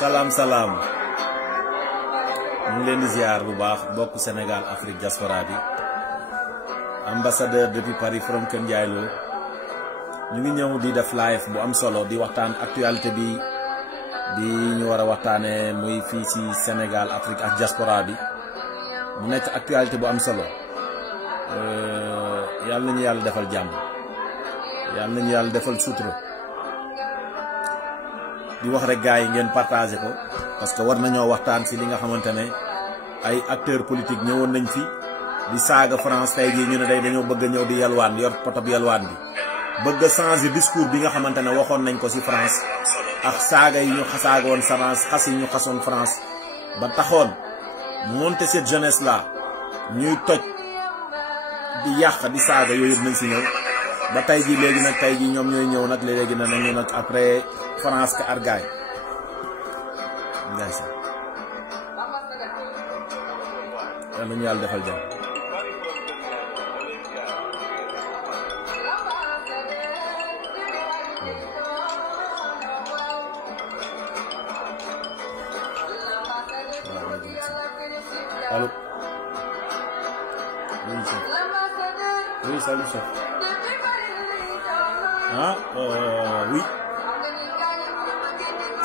salaam salaam ñu ngi leen di ziar bu baax bokk Sénégal Afrique diaspora bi ambassadeur depuis Paris from Kër Ndiaye Lo ñu ngi ñëw di def live bu am solo di waxtaan actualité bi di ñu war a waxtaanee muy fii ci Sénégal Afrique ak diaspora bi mu nekk actualité bu am solo yàlla nañu yàlla defal jàmm yàlla nañu yàlla defal sutura di wax rek gars yi ngeen partagé ko parce que war nañoo waxtaan ci li nga xamante ne ay acteurs politiques ñëwoon nañ fi di saaga France tey jii ñu ne dañoo bëgg a ñëw di yalwaan yor potab yalwaan bi bëgg a changer discours bi nga xamante ne waxoon nañ ko ci France ak saaga yi ñu saaga woon France xas yi ñu xasoon France ba taxoon monter cette jeunesse là ñuy toj di yàq di saaga yooyu yëpp nañ ci ñëw ba tey jii léegi nag tey jii ñoom ñooy ñëw nag léegi na nañu nag après France ka argaay ngay sa yal nañu yàlla defal jàmm allô oui salut chef ah oui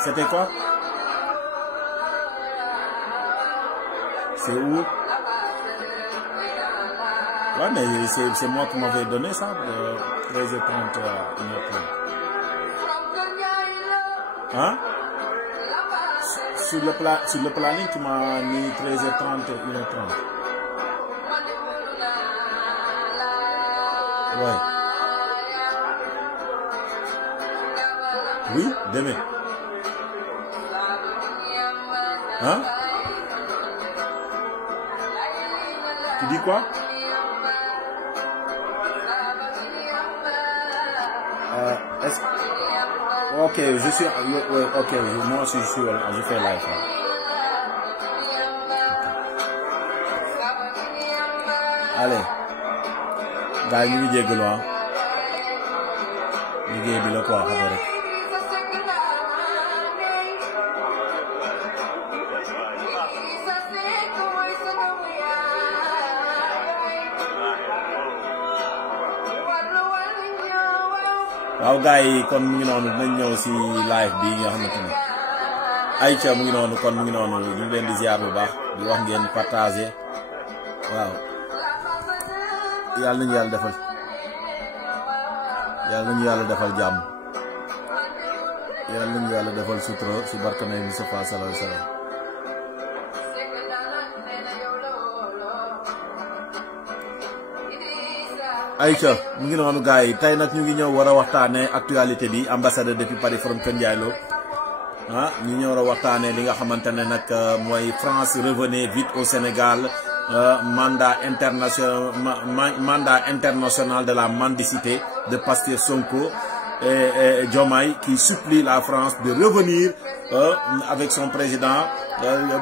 c'était quoi? C'est où? Ouais, mais c'est moi qui m'avais donné ça, de 13h30 à 1h30. Hein? Sur le planning, tu m'as mis 13h30 et 1h30. Ouais. Oui, demain. Hein? Tu dis quoi? Ok, je suis. Ok, moi aussi je fais live. Allez. Gars ñu ngi jéggalu ah. liggéey bi la quoi xam nga rek. waaw gars yi kon mu ngi noonu dinañ ñëw ci live bi nga xamante ne Aïcha mu ngi noonu kon mu ngi noonu ñu ngi leen di ziar bu baax di wax ngeen partager waaw yàlla nañu yàlla defal jàmm yàlla nañu yàlla defal sutura ci barke Nabi Mustafa sallallahu alayhi wasallam. Aïcha mu ngi noonu gars yi tey nag ñu ngi ñëw war a waxtaanee actualité bi ambassadeur depuis Paris from Kër Ndiaye Lo ah ñu ñëw war a waxtaanee li nga xamante ne nag mooy France revenez vite au Sénégal mandat international de la mendicité de Pastef Sonko et Diomaye qui supplie la France de revenir avec son président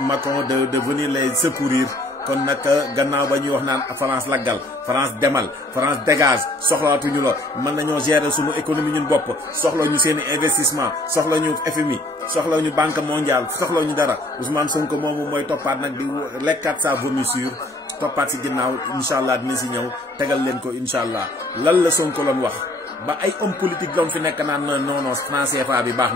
Macron de venir les secourir. kon nag gannaaw ba ñuy wax naan France laggal France demal France dégage soxlaatuñu la mën nañoo gérer suñu économie ñun bopp soxla ñu seen investissement soxla ñu FMI soxla ñu banque mondiale soxla ñu dara Ousmane Sonko moomu mooy toppaat nag di lekkaat sa vomissure toppaat si ginnaaw incha allah dina si ñëw tegal leen ko incha allah lan la Sonko loon wax ba ay homme politique doon fi nekk naan non non franc CFA bi baax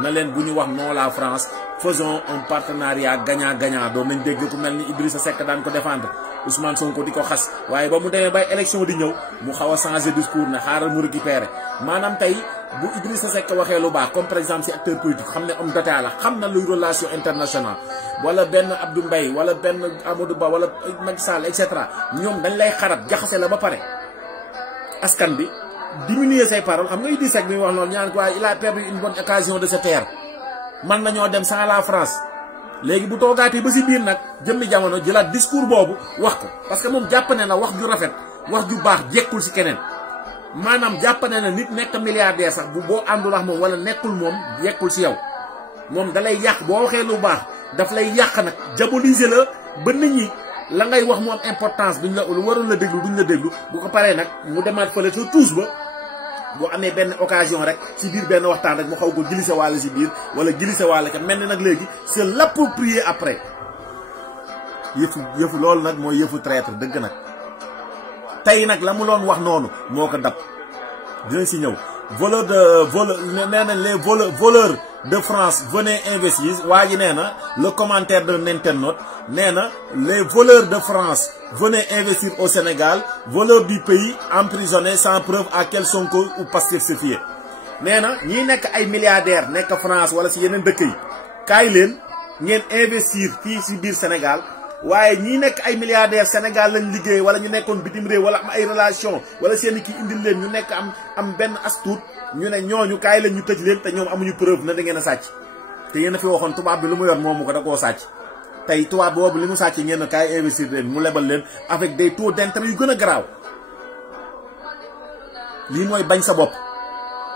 na leen bu ñu wax non la France. Faisons un partenariat gagnant-gagnant doon nañ dégg ku mel ni Idrissa Seck daan ko défendre Ousmane Sonko di ko xas waaye ba mu demee bay élection di ñëw mu xaw a changer discours ne xaaral mu récupérer maanaam tey bu Idrissa Seck waxee lu baax comme par exemple si acteur politique xam ne homme d'État la xam na luy relation internationale wala benn Abdou Mbaye wala benn Amadou Ba wala Macky Sall et cetera ñoom dañ lay xarab jaxase la ba pare askan bi diminuer say paroles xam nga Idrissa Seck bi wax noonu ñaan ko waaye il a perdu une bonne occasion de se taire man nañoo dem sans la France léegi bu toogaatee ba si biir nag jëmmi jamono jëlaat discours boobu wax ko parce que moom jàpp ne na wax ju rafet wax ju baax jekkul si keneen maanaam jàpp ne na nit nekk milliardaire sax bu boo àndul ak moom wala nekkul moom jekkul si yow moom da lay yàq boo waxee lu baax daf lay yàq nag diaboliser la ba nit ñi la ngay wax mu am importance duñ la warul la déglu duñ la déglu bu ko paree nag mu demaat fële sa tuus ba boo amee benn occasion rek ci biir benn waxtaan rek mu xaw ko glisser waale ci biir wala glisser waale ka mel ni nag léegi c'est l'approprier après yëfu loolu nag mooy yëfu traître dëgg nag tey nag la mu doon wax noonu moo ko dab dinañ ci ñëw nee na les voleurs de France venez investir waa ji nee na le commentaire d'un internaute nee na les voleurs de France venez investir au Sénégal voleurs du pays emprisonnés sans preuve à quel Sonko ou Pastef se fier nee na ñi nekk ay milliardaires nekk France wala ci yeneen dëkk yi kaay leen ngeen investir fii ci biir Sénégal waaye ñi nekk ay milliardaires Sénégal lañ liggéey wala ñu nekkoon bitim réew wala am ay relation wala seen ki indil leen ñu nekk am benn astuut ñu ne ñooñu kaay leen ñu tëj leen te ñoom amuñu preuve na da ngeen a sàcc te yéen a fi waxoon tubaab bi lu mu yor moomu ko da koo sàcc tey tubaab boobu li mu sàcc ngeen kaay investir leen mu lebal leen avec des taux d'intérêt yu gën a garaaw lii mooy bañ sa bopp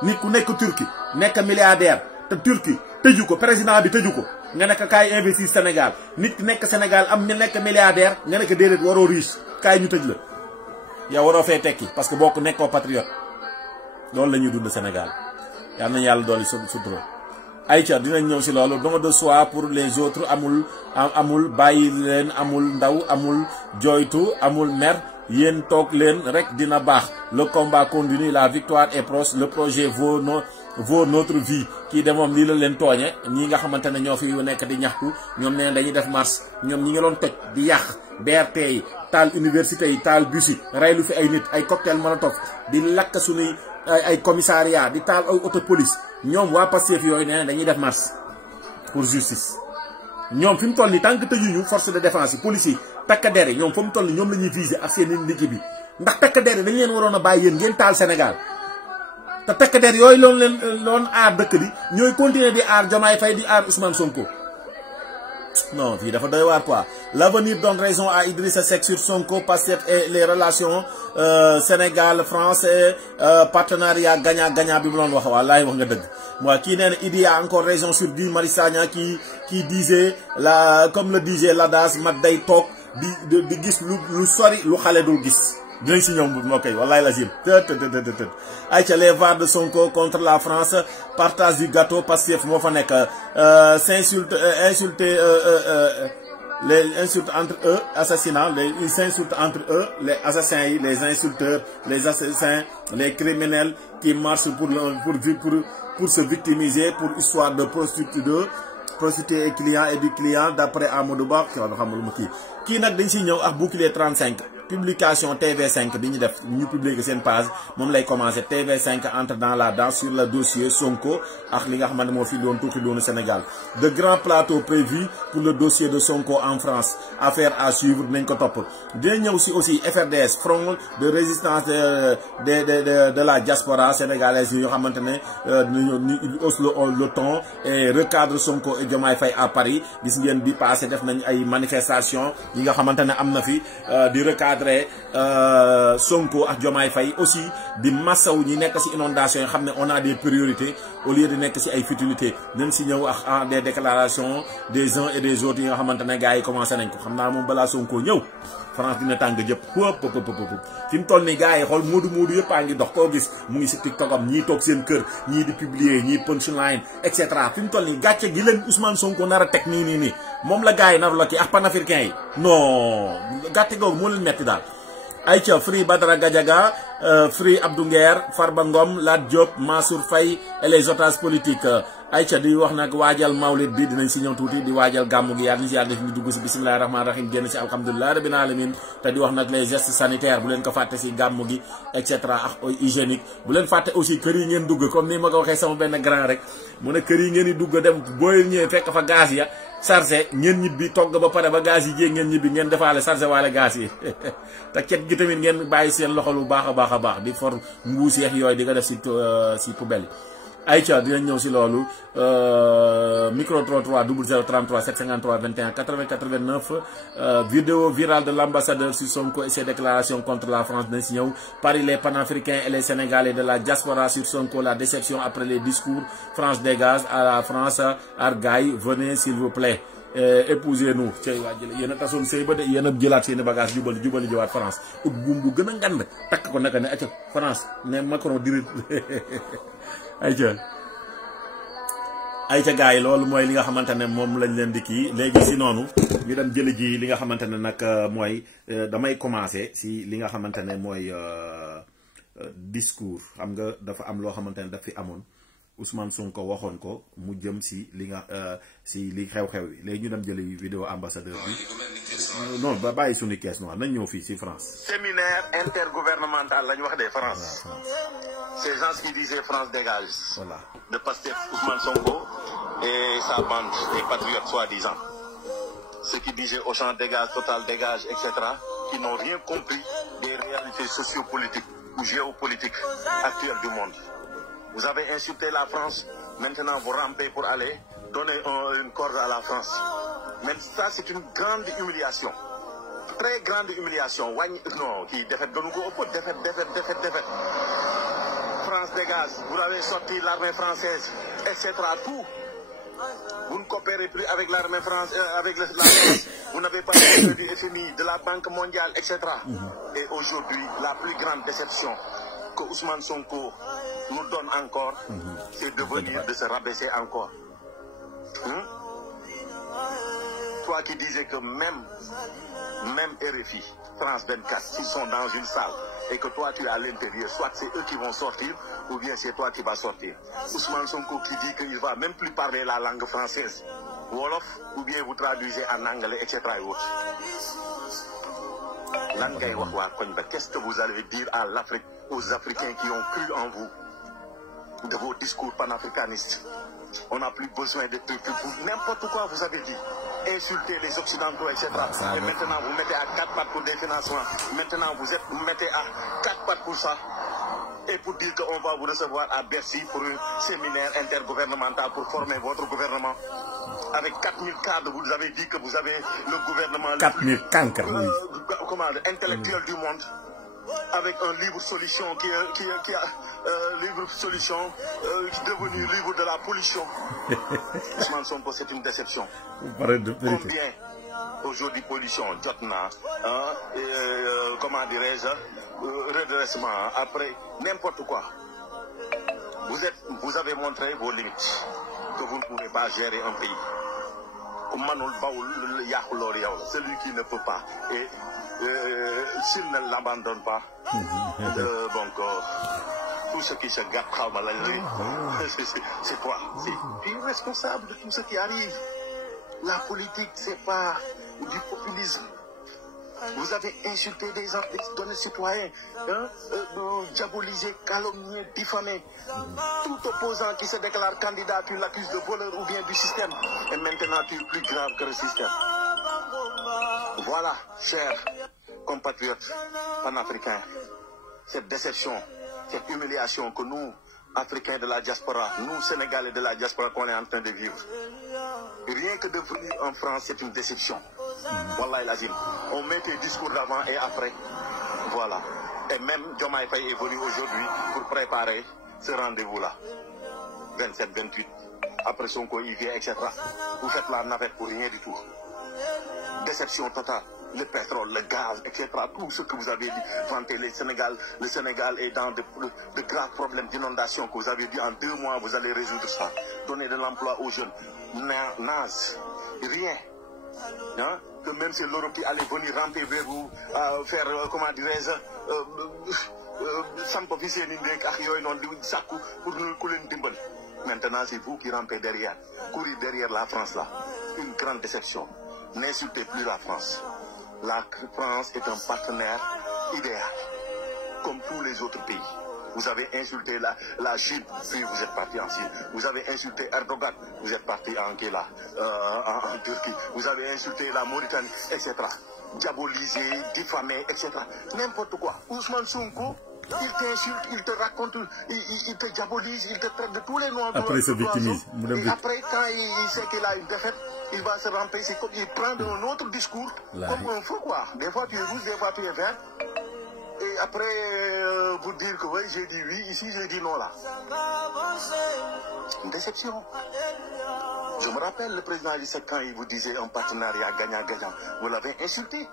nit ku nekk Turquie nekk milliardaire te Turquie tëju ko président bi tëju ko nga nekk kaay investir Sénégal nit ki nekk Sénégal am ñu nekk milliardaire nga nekk déedéet waroo riche kaay ñu tëj la yow waroo fee tekki parce que bokk nekkoo patriote loolu la ñuy dund Sénégal yal nañu yàlla dooli sutura ayca dinañ ñëw si loolu don de soi pour les autres amul bàyyi leen amul ndaw amul joytu amul mer yéen toog leen rek dina baax le combat continue la victoire est proche le projet vaut notre vie kii de moom lii la leen tooñe ñi nga xamante ne ñoo fi nekk di ñaxtu ñoom nee dañuy def marche ñoom ñi ngi doon toj di yàq BRT yi taal université yi taal bus yi rey lu fi ay nit ay cocktail molotov di lakk suñuy ay commissariat di taal ay auto police ñoom waa Pastef yooyu nee dañuy def marche pour justice ñoom fi mu toll nii tant que tëjuñu force de défense yi police yi takk der yi ñoom fa mu toll nii ñoom la ñuy viser ak seen liggéey bi ndax takk der yi dañu leen waroon a bàyyi yéen ngeen taal Sénégal te takk der yooyu loon aar dëkk bi ñooy continuer di aar Diomaye Faye di aar Ousmane Sonko non fii dafa doy waar quoi l'avenir donne raison à Idrissa Seck sur Sonko Pastef et les relations Sénégal France partenariat gagnant-gagnant bi mu doon wax wallaay wax nga dëgg moi kii nee na Idi a encore raison sur Guy Marius Sagna qui disait comme le disait l'adage mat day toog di gis lu sori lu xale dul gis dinañ si ñoom moo koy wallaay la jim të ayca les VAR de Sonko contre la France partage du gâteau Pastef moo fa nekk insulter les insultes entre eux assassinats ils s'insultent entre eux les assassins yi les insulteurs les assassins les criminels qui marchent pour se victimiser pour histoire de prostituée et client et du client d'après Amadou Ba xamul ma kii nag dañ siy ñëw ak bouclier 35 publication TV5 bi ñu def ñu publier seen page moom lay commencer TV5 entre dans la danse sur le dossier Sonko ak li nga xamante moo fi doon tuuti doonu Sénégal de grands plateaux prévus pour le dossier de Sonko en France affaire à suivre dinañ ko topp dinañ ñëw si aussi FRDS front de résistance de la diaspora sénégalaise yi yoo xamante ne ñu hausse le ton et recadre Sonko et Diomaye Faye à Paris gis ngeen bi passé def nañ ay manifestations yi nga xamante ne am na fi di recadrer Sonko ak Diomaye Faye aussi di massaw ñi nekk ci inondation yi xam ne on a des priorités au lieu de nekk ci ay futilités nañ ci ñëw ak des déclarations des uns et des autres yi nga xamante ne gars yi commencé nañ ko xam naa moom balaa Sonko ñëw France dina tàng jëpp fi mu toll nii gars yi xool moodu yëpp a ngi dox koo gis mu ngi ci TikTok am ñii toog seen kër ñii di publier ñii punchline et cetera fi mu toll nii gàcce gi leen Ousmane Sonko nar a teg nii moom la gars yi nar la kii ak panafricain yi non gàcce googu moo leen metti daal. Aïcha Free Badara Gadiaga Free Abdou Nguer Farba Ngom Lat Diop Mansour Faye et les otages politiques Aïcha di wax nag waajal mawlid bi dinañ si ñëw tuuti di waajal gàmmu gi yàlla ni si yàlla def ñu dugg si bismillahi rahmaani rahim génn si alhamdulillahi rabbil alamin te di wax nag les gestes sanitaires bu leen ko fàtte si gàmmu gi et cetera ak hygiénique bu leen fàtte aussi kër yi ngeen dugg comme ni ma ko waxee sama benn grand rek mu ne kër yi ngeen di dugg dem booy ñëwee fekk fa gaz ya chargé ngeen ñibbi togg ba pare ba gaz yi jéeg ngeen ñibbi ngeen defaale chargé waale gaz yi te cet gi tamit ngeen bàyyi seen loxo lu baax a baax di for mbuus yeex yooyu di nga def si poubelle yi Aïcha dinañ ñëw si loolu micro 33 0033 753 21 80 89 vidéo virale de l'ambassadeur sur Sonko et ses déclarations contre la France dañ si ñëw. Paris, les panafricains et les Sénégalais de la diaspora sur Sonko, la déception après les discours France dégage à la France Argaï, venez s'il vous plaît. Épousez-nous cey waa jële yéen a tasoon sëy ba de yéen a jëlaat seeni bagage jubali jëwaat France ut buum bu gën a ngand takk ko naka ne acca France ne Macron dirit ayca gars yi loolu mooy li nga xamante ne moom lañ leen di kii léegi si noonu ñu dem jële ji li nga xamante ne nag mooy damay commencer si li nga xamante ne mooy discours xam nga dafa am loo xamante ne daf fi amoon Ousmane Sonko waxoon ko mu jëm si li nga si li xew-xew yi léegi ñu dem jëli vidéo ambassadeur bi non ba bàyyi suñu kees noir nañ ñëw fii si France. Séminaire intergouvernemental lañ wax de France. Ces gens qui disaient France dégage. Voilà. De Pastef Ousmane Sonko et sa bande des patriotes soi-disant. Ceux qui disaient Auchan dégage, Total dégage, etc. Qui n'ont rien compris des réalités sociopolitiques ou géopolitiques actuelles du monde. Vous avez insulté la France, maintenant vous rampez pour aller donner une corde à la France. Mais ça, c'est une grande humiliation. Très grande humiliation. Non, qui défaite de nous, défaite. France dégage, vous avez sorti l'armée française, etc. Tout. Vous ne coopérez plus avec l'armée française, avec la France. Vous n'avez pas de du FMI, de la Banque mondiale, etc. Et aujourd'hui, la plus grande déception que Ousmane Sonko nous donne encore, c'est de venir de se rabaisser encore. Toi qui disais que même RFI, France 24, s'ils sont dans une salle et que toi tu es à l'intérieur, soit c'est eux qui vont sortir ou bien c'est toi qui vas sortir. Ousmane Sonko qui dit qu'il ne va même plus parler la langue française, Wolof, ou bien vous traduisez en anglais, etc. et autres. Qu'est-ce que vous allez dire à l'Afrique, aux Africains qui ont cru en vous, de vos discours panafricanistes? On n'a plus besoin de tout, n'importe quoi vous avez dit. Insulter les Occidentaux, etc. Et maintenant vous mettez à 4 pattes pour des financements. Maintenant vous mettez à 4 pattes pour ça. Et pour dire qu'on va vous recevoir à Bercy pour un séminaire intergouvernemental pour former votre gouvernement. Avec 4000 cadres, vous avez dit que vous avez le gouvernement 4000 cancres, intellectuel du monde. Avec un livre solution qui a livre solution devenu livre de la pollution. Ousmane Sonko, c'est une déception. Combien aujourd'hui pollution, Jotna, comment dirais-je, redressement, après n'importe quoi. Vous avez montré vos limites, que vous ne pouvez pas gérer un pays. Celui qui ne peut pas. Et s'il ne l'abandonne pas, tout ce qui se gâte, c'est quoi? Tu es responsable de tout ce qui arrive. La politique, c'est pas du populisme. Vous avez insulté des citoyens, diabolisé, calomnié, diffamé. Tout opposant qui se déclare candidat, tu l'accuses de voleur ou bien du système. Et maintenant, tu es plus grave que le système. Voilà, chers compatriotes panafricains, cette déception, cette humiliation que nous, Africains de la diaspora, nous, Sénégalais de la diaspora, qu'on est en train de vivre. Rien que de venir en France, c'est une déception. Wallahi l'azim. On met tes discours d'avant et après. Voilà. Et même Diomaye Faye est venu aujourd'hui pour préparer ce rendez-vous-là. 27, 28. Après Sonko, il vient, etc. Vous faites la navette pour rien du tout. Déception totale. Le pétrole, le gaz, etc. Tout ce que vous avez dit, vanter le Sénégal est dans de graves problèmes d'inondation que vous avez dit en 2 mois, vous allez résoudre ça. Donner de l'emploi aux jeunes. Naze. Rien. Hein? Que même si l'Europe qui allait venir ramper vers vous, faire, comment dirais-je, maintenant c'est vous qui rampez derrière, courir derrière la France là. Une grande déception. N'insultez plus la France. La France est un partenaire idéal, comme tous les autres pays. Vous avez insulté la Chine, puis vous êtes parti en Chine. Vous avez insulté Erdogan, vous êtes parti en Turquie. Vous avez insulté la Mauritanie, etc. Diabolisé, diffamé, etc. N'importe quoi. Ousmane Sonko Il t'insulte, il te raconte, il te diabolise, il te traite de tous les noms. Après, se victimise. Et après, quand il sait qu'il a une défaite, il va se ramper. C'est comme il prend un autre discours, comme un faux quoi. Des fois tu es rouge, des fois tu es vert. Et après, vous dire que oui, j'ai dit oui, ici j'ai dit non là. Une déception. Je me rappelle le président Issa quand il vous disait un partenariat gagnant-gagnant. Vous l'avez insulté.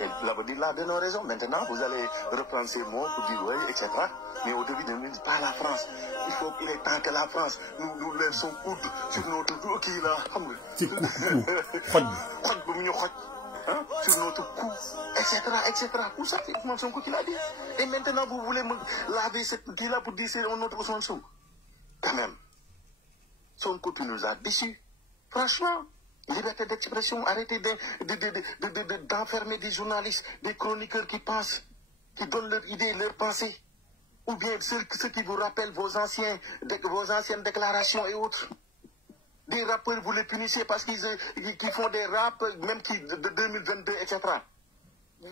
Et il avait dit là de nos raisons. Maintenant, vous allez reprendre ces mots pour dire oui, etc. Mais au début, ne dites pas la France. Il est temps que la France nous lève son coude sur notre cou qui là. Sur notre cou, etc., etc. Tout ça, c'est Ousmane Sonko qui l'a dit. Et maintenant, vous voulez me laver cette cou-là pour dire c'est un autre Ousmane Sonko. Quand même. Sonko qui nous a déçus. Franchement, liberté d'expression, arrêtez d'enfermer des journalistes, des chroniqueurs qui pensent, qui donnent leurs idées, leurs pensées. Ou bien ceux qui vous rappellent vos anciennes déclarations et autres. Des rappeurs, vous les punissez parce qu'ils font des raps, même qui de 2022, etc.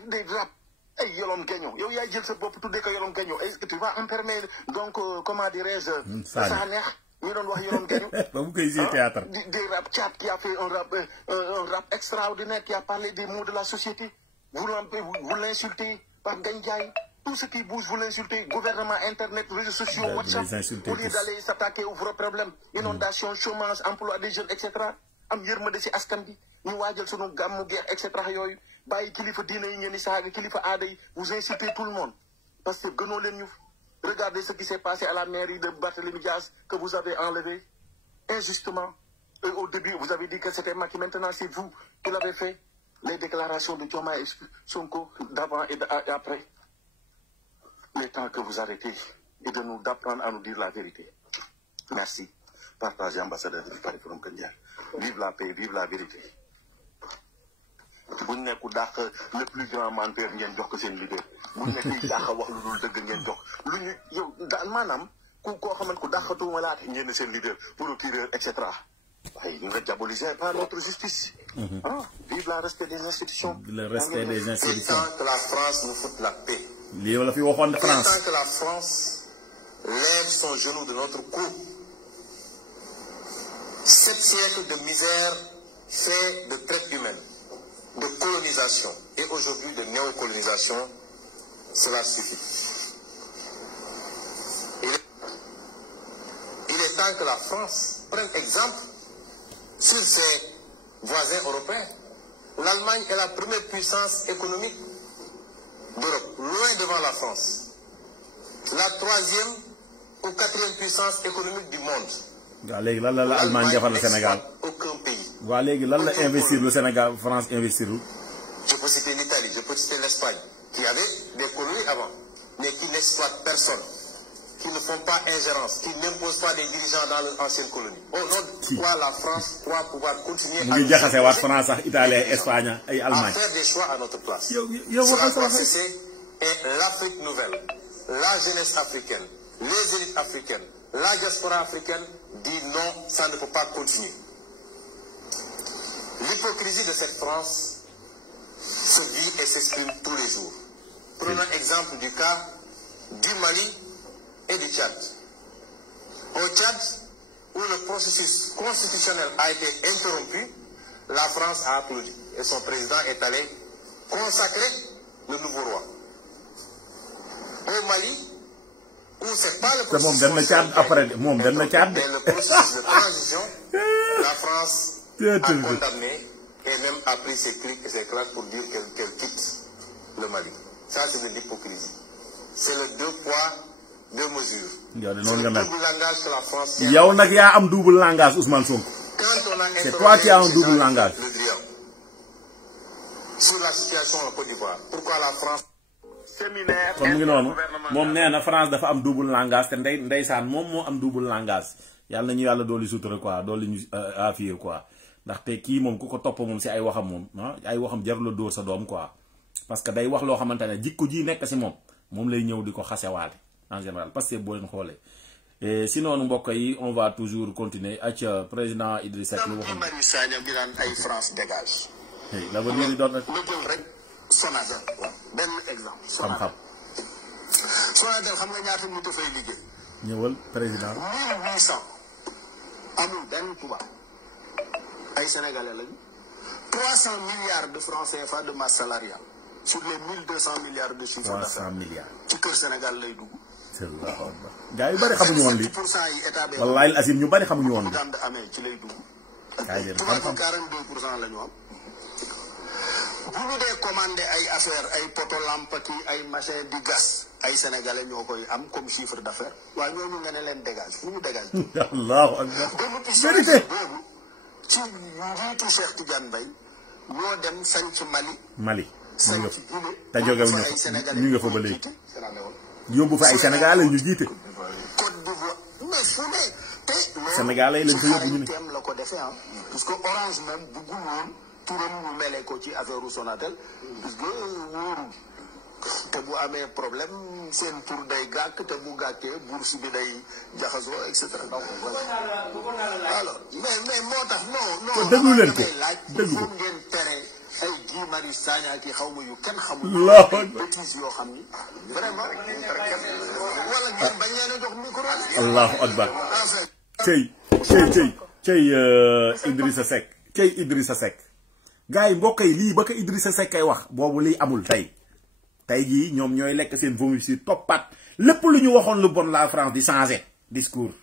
Des raps. Hey, Yolom Gagnon. Yo, y'a dit ce pop tout dès que Yolom Gagnon. Est-ce que tu vas en permettre, donc, comment dirais-je, ça neex. Des rap chat qui a fait un rap extraordinaire, qui a parlé des mots de la société. Vous l'insultez par Gandiaï. Tout ce qui bouge, vous l'insultez. Gouvernement, Internet, réseaux sociaux, WhatsApp. Au lieu d'aller s'attaquer aux vrais problèmes. Inondation, chômage, emploi des jeunes, etc. Am yërmande ci askan bi. Ñu waajal sunu gàmmu guerre, etc. yooyu. Bàyyi kilifa diine yi ngeen di saaga, kilifa aada yi. Vous insultez tout le monde. Parce que gënoo leen ñu. Regardez ce qui s'est passé à la mairie de Barthélémy Diaz, que vous avez enlevé injustement. Et au début, vous avez dit que c'était Macky. Maintenant, c'est vous qui l'avez fait. Les déclarations de Diomaye Sonko d'avant et après. Il est temps que vous arrêtez et d'apprendre à nous dire la vérité. Merci. Partagez, ambassadeur du Paris Forum Kandia. Vive la paix, vive la vérité. Bu nekku dàq le plus grand menteur ngeen jox ko seen leader. Bu nekk dàq wax lu dul dëgg ngeen jox. Lu ñu yow daal maanaam koo xamante ku dàqatu wala ngeen seen leader procureur et cetera. waaye ñu nga diaboliser par notre justice. Vive le respect des institutions. Le respect des institutions. Il est temps que la France nous foute la paix. Il est temps que la France lève son genou de notre cou. 7 siècles de misère fait de traite humaine, de colonisation et aujourd'hui de néocolonisation, cela suffit. Il est temps que la France prenne exemple sur ses voisins européens. L'Allemagne est la première puissance économique d'Europe, loin devant la France. La 3e ou 4e puissance économique du monde. L'Allemagne le Sénégal. Aucun pays. Investir le Sénégal, France investir où? Je peux citer l'Italie, je peux citer l'Espagne, qui avait des colonies avant, mais qui n'exploitent personne, qui ne font pas ingérence, qui n'imposent pas des dirigeants dans leurs anciennes colonies. Au nom de quoi la France doit pouvoir continuer à faire des choix à notre place. Cela doit cesser et l'Afrique nouvelle, la jeunesse africaine, les élites africaines, la diaspora africaine dit non, ça ne peut pas continuer. L'hypocrisie de cette France se vit et s'exprime tous les jours. Prenons exemple du cas du Mali et du Tchad. Au Tchad, où le processus constitutionnel a été interrompu, la France a applaudi et son président est allé consacrer le nouveau roi. Au Mali, où c'est pas le processus mais le processus de transition, la France a condamné et même a pris ses clics et ses claques pour dire qu'elle quitte le Mali. Ça, c'est de l'hypocrisie. C'est le 2 poids, 2 mesures. C'est le double langage que la France tient. Il y a un double langage, Ousmane Sonko. C'est toi qui as un double langage. Sur la situation en Côte d'Ivoire. Pourquoi la France... séminaire moom nee na France dafa am double langage te ndeysaan moom moo am double langage yàlla nañu yàlla dooli sutura quoi dooli ñu affaire quoi ndaxte kii moom ku ko topp moom si ay waxam moom ay waxam jarul la dóor sa doom quoi parce que day wax loo xamante ne jikko ji nekk si moom lay ñëw di ko xasewaale en général parce que boo leen xoolee et sinon mbokk yi on va toujours continuer ak président Idrissa Seck lu waxoon bi naan ay France dégage la ba nii doon rek Sonatel, ben exemple. Sonatel xam nga ñaata nit dafay liggéey. ñëwal président. 1800 amul benn tubaab ay sénégalais lañu. 300 milliards de francs CFA de masse salariale sur les 1200 milliards de chiffre d'affaires. 300 milliards. ci kër Sénégal lay dugg. gaa yu bari xamuñu woon lii. 10% yi état bi. wallaahi asim ñu bari xamuñu woon lii. daan amee ci lay dugg. gaa yi tubaab bi 42% la ñu am. bu ñu dee commandé ay affaire ay poto lampe ki ay machin di gas ay sénégalais ñoo koy am comme chiffre d'affaires waaye ñooñu nga ne leen dégage fu ñu dégage. allahu akbar. vérité boobu ci njiitu Cheikh Tidiane Mbaye ñoo dem sanc Mali. sanc Guinée. te jógewuñu ñu nga fa ba léegi. yóbbu fa ay sénégalais ñu jiite. Côte d'Ivoire mais fu ne te. sénégalais lañ fa yóbbu ñu ne. teem la ko defee ah. parce que Orange moom buggul woon turam ñu mele ko ci affaire Sonatel. parce que wóorul te bu amee problème seen tur day gàkk te bu gàkkee bourse bi day jaxasoo et cetera. alors mais moo tax non. déglu leen ko déglu ko. ngeen tere ay Guy Marius Sagna ki xaw ma yu kenn xamul. bêtises yoo xam ni vraiment wala ngeen bañ leen a jox micro. allahu akbar. cey Idrissa Seck. cey Idrissa Seck. gars yi mbokk yi lii ba ko Idrissa Seck ay wax boobu lii amul tey jii ñoom ñooy lekk seen vomissure toppaat lépp lu ñu waxoon lu bon la France di changer discours.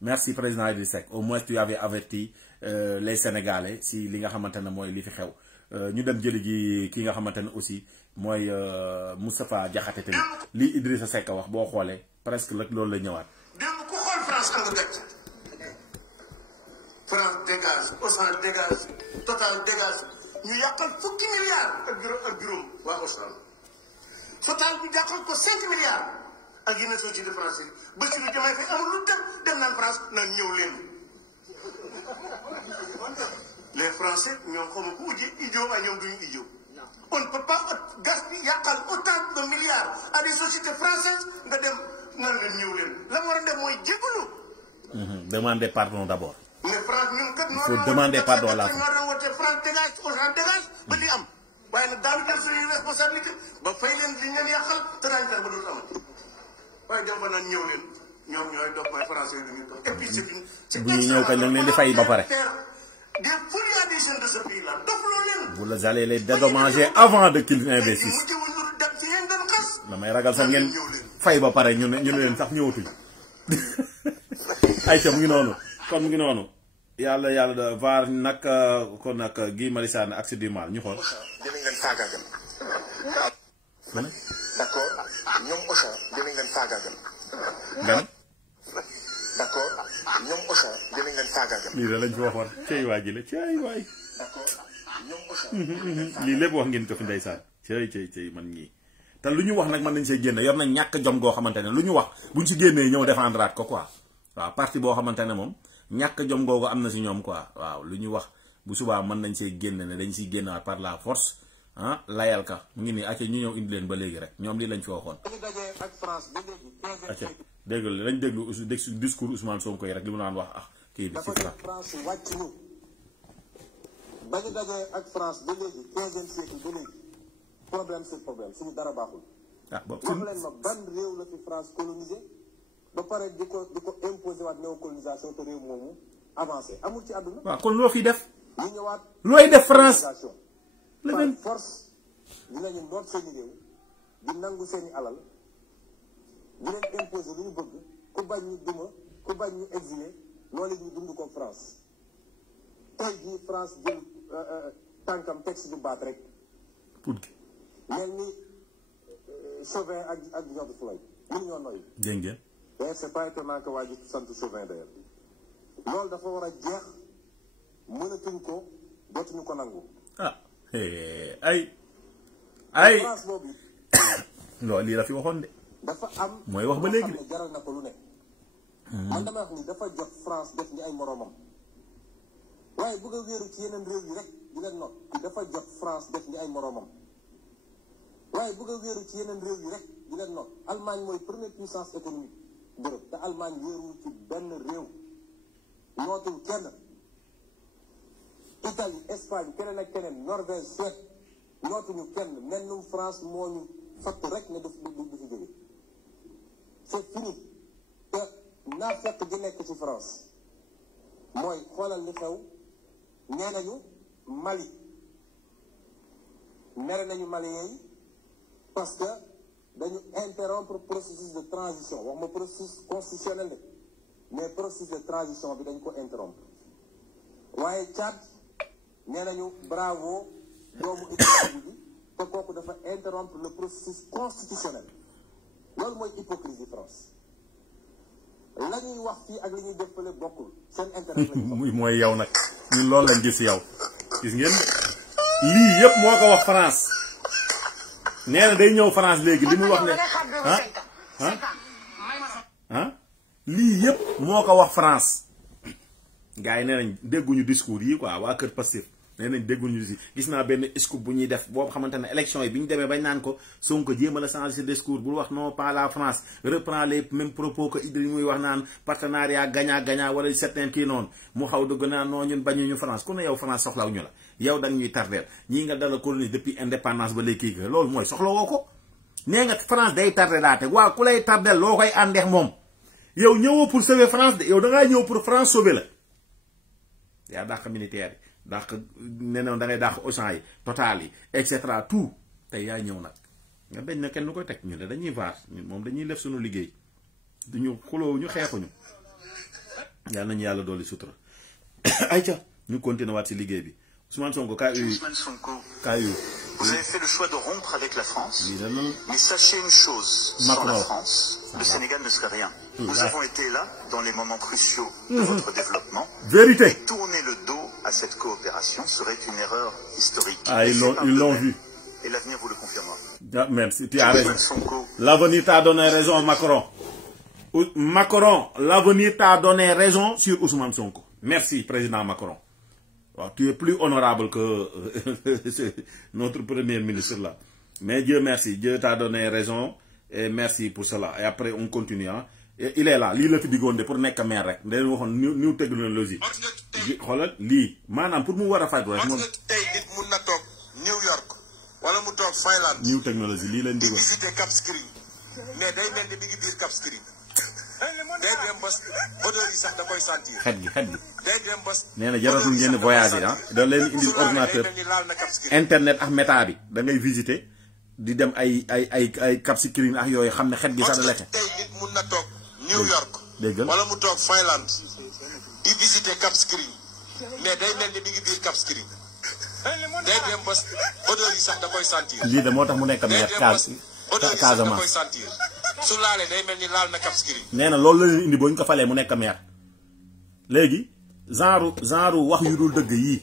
merci président Idrissa Seck au moins tu avais averti les Sénégalais si li nga xamante ne mooy li fi xew ñu dem jëli ji ki nga xamante ne aussi mooy Moustapha Diakhaté tamit lii Idrissa Seck wax boo xoolee presque la loolu la ñëwaat. démb ku xool France am nga gàcce. France dégage Auchan dégage Total dégage ñu yàqal fukki milliards ak juróom waa Auchan Total bi yàqal ko 5 milliards ak yeneen société de France yi ba ci lu jëmee fay amul lu dem naan France naan ñëw leen. les Français ñoom xamu ko uji idiot waaye ñoom duñu idiot. on ne peut pas gaspiller yàqal autant de milliards à des sociétés françaises nga dem naan leen ñëw leen la war a def mooy jégalu. Demandez pardon d'abord. mais France ñun kat. il faut demander pardon à la France. France dégage Auchan dégage ba di am waaye nag daanu jël suñuy responsabilité ba fay leen li ngeen yàqal te daañu tax ba dootu amati waaye dem ba naan ñëw leen ñoom ñooy dox mooy français yi ñu dox. et puis c'est bu ñu ñëw kañ lañ leen di fay ba pare. des folies des jeunes de ce pays là dofloo leen. vous allez les dédommager avant de qu'ils investissent. damay ragal sax ngeen fay ba pare ñu ne leen sax ñëwatuñ. ayca mu ngi noonu kon mu ngi noonu yàlla da vaar nag kon nag Guy Marius Sagna accès du mal ñu xool. dinañ leen faagaagal. d'accord ñoom Auchan dinañ leen faagaagal. gan. d'accord ñoom Auchan dinañ leen faagaagal. lii la lañ fi waxoon cey waa ji la cey waay. d'accord ñoom Auchan. lii lépp wax ngeen ko fi ndeysaan cey man ñii. te lu ñu wax nag mën nañ see génne yor nañ ñàkk jom goo xamante ne lu ñu wax buñ si génnee ñëw défendraat ko quoi waaw parti boo xamante ne moom ñàkk jom googu am na si ñoom quoi waaw lu ñu wax bu subaa mën nañ see génne ne dañ siy génnaat par la force ah layal ka mu ngi nii acca ñu ñëw indi leen ba léegi rek ñoom lii lañ fi waxoon. acca dégg lañ déglu discours Ousmane Sonko yi rek li mu naan wax kii bi si France wàcc ñu ba ñu dajee ak France ba léegi 15e siècle ba léegi problème sur problème suñu dara baaxul. boobu wax leen ma ban réew la fi France colonisé ba pare di ko imposé waat néocolonisation te réew moomu avancé amul ci àdduna. waaw kon loo fi def. ñu ñëwaat looy def France. par force dinañu noot seeni réew di nangu seeni alal di leen imposé lu ñu bëgg ku bañ ñu duma ku bañ ñu exilé loolu ñu dund ko France tey jii France jël tànkam teg si du baat rek. pour gi. mel ni Chauvin ak George Floyd mënu ñoo noyyi. dégg ngeen. d'ailleurs c'est pas étonnant que waa ji sant Chauvin d'ailleurs loolu dafa war a jeex mënatuñ ko dootuñu ko nangu. ay France boobu. loolu lii la fi waxoon de. dafa am mooy wax ba léegi de jaral na ko lu ne. man dama wax ni dafa jot France def ni ay moromam waaye bëgg a wéeru ci yeneen réew yi rek di leen not dafa jot France def ni ay moromam. waaye bëgg a wéeru ci yeneen réew yi rek di leen noot Allemagne mooy première puissance économique d'Europe te Allemagne wéeruwul ci benn réew nootul kenn Italie Espagne keneen ak keneen Norvège Suède nootuñu kenn mennum France moo ñu fatt rek ne du fi jóge c'est fini te naa fekk gi nekk ci France mooy xoolal li xew nee nañu Mali mere nañu Maliens yi parce que dañu interrompre processus de transition wax ma processus constitutionnel de mais processus de transition bi dañ ko interrompre waaye Tchad nee nañu bravo doomu Éthiopie bi te kooku dafa interrompre le processus constitutionnel loolu mooy hypocrisie France la ñuy wax fii ak li ñuy def fële bokkul seen intérêt muy mooy yow nag ñun loolu lañ gis yow gis ngeen lii yëpp moo ko wax France nee na day ñëw France léegi li mu wax ne lii yëpp moo ko wax France gars yi nee nañ dégguñu discours yi quoi waa Kër Pastef nee nañ dégguñu si gis naa benn scoop bu ñuy def boobu xamante ne élection yi bi ñu demee bañ naan ko Sonko jéem a la changer ce discours bul wax non pas la France reprend les mêmes propos que Idriss muy wax naan partenariat gagnant wala certain kii noonu mu xaw dëgg naan non ñun bañuñu France ku ne yow France soxlaw ñu la yow da ñuy tardeel ñii nga dala colonie depuis indépendance ba léegi kii loolu mooy soxla woo ko nee nga France day tardé daate waaw ku lay tardeel loo koy àndeex moom yow ñëwoo pour sauver France de yow da ngaa ñëw pour France sauver la yaa dàq militaire yi dàq nee na da ngay dàq Auchan yi Total yi et cetera tout tey yaa ñëw nag nga dañ na kenn du koy teg ñu ne dañuy vaar ñun moom dañuy def suñu liggéey duñu xuloo ñu xeexuñu yal nañu yàlla dolli sutura ayca ñu continuer waat si liggéey bi Ousmane Sonko Ousmane Sonko, vous avez fait le choix de rompre avec la France, mais sachez une chose, sans la France, le Sénégal ne serait rien. Nous avons été là dans les moments cruciaux de votre développement. Vérité. Et tourner le dos à cette coopération serait une erreur historique. Ah, ils l'ont vu. Et l'avenir vous le confirmera. Même si tu as raison. L'avenir t'a donné raison, Macron. Macron, l'avenir t'a donné raison sur Ousmane Sonko. Merci, président Macron. Tu es plus honorable que notre premier ministre là. Mais Dieu merci, Dieu t'a donné raison et merci pour cela. Et après on continue. Hein. Et il est là, lui le fi digonde pour nek maire rek. Dañ waxon new technologie. Xolal li manam pour mu wara faj rek mom tay nit mu na tok New York wala mu tok Finland. New technologie li leen digon. Visiter Cap Skirring. Mais day melni mi ngi bir Cap Skirring. Day dem bas odeur yi sax da koy sentir. Xet gi. Day dem bas nee na jaratul ngeen voyager ah da leen indil ordinateur internet ak méta bi da ngay visiter di dem ay Cap Skirring ak yooyu xam ne xet gi sax da lekk. tey nit mun na toog New York wala mu toog Finland di visiter Cap Skirring mais day mel ni mi ngi biir Cap Skirring day dem bas odeur yi sax da koy sentir. lii de moo tax mu nekk maire Casamance su laalee day mel ni laal na Cap Skirring. nee na loolu la leen indi boo ñu ko falee mu nekk maire léegi genre wax yu dul dëgg yii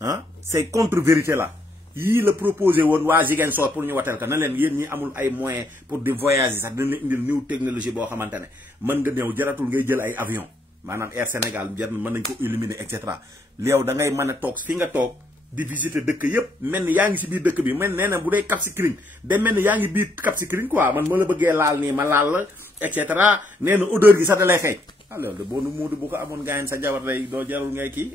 ah c'est contre vérité là yii la proposé woon waa Ziguinchor pour ñu wateel ko na leen yéen ñi amul ay moyens pour di voyager sax dina indil new technologie boo xamante ne mën nga ñëw jaratul ngay jël ay avion maanaam Air Sénégal jar mën nañ ko éliminer et cetera léew da ngay mën a toog fi nga toog di visiter dëkk yëpp mel ni yaa ngi si biir dëkk bi mel nee na bu dee Cap Skirring day mel ni yaa ngi biir Cap Skirring quoi man ma la bëggee laal nii ma laal la et cetera nee na odeur gi sax da lay xeeñ alors de boo nu muudu bu ko amoon gaañ sa jabar lay doo jarul ngay kii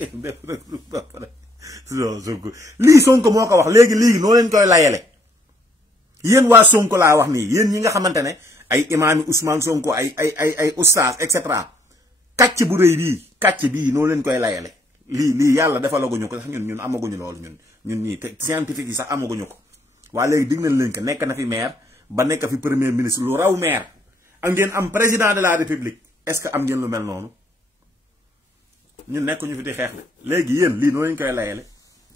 lii Sonko moo ko wax léegi noo leen koy layele yéen waa Sonko laa wax nii yéen ñi nga xamante ne ay imaami Ousmane Sonko ay oustaz et cetera kàcc bu rëy bii kàcc bii noo leen koy layele lii yàlla defalaguñu ko sax ñun amaguñu loolu ñun ñii te scientifique yi sax amaguñu ko waa léegi dig nañ leen ko nekk na fi maire ba nekk fi premier ministre lu raw maire ak ngeen am président de la république est-ce que am ngeen lu mel noonu ñun nekkuñu fi di xeex de léegi yéen lii noo lañ koy layele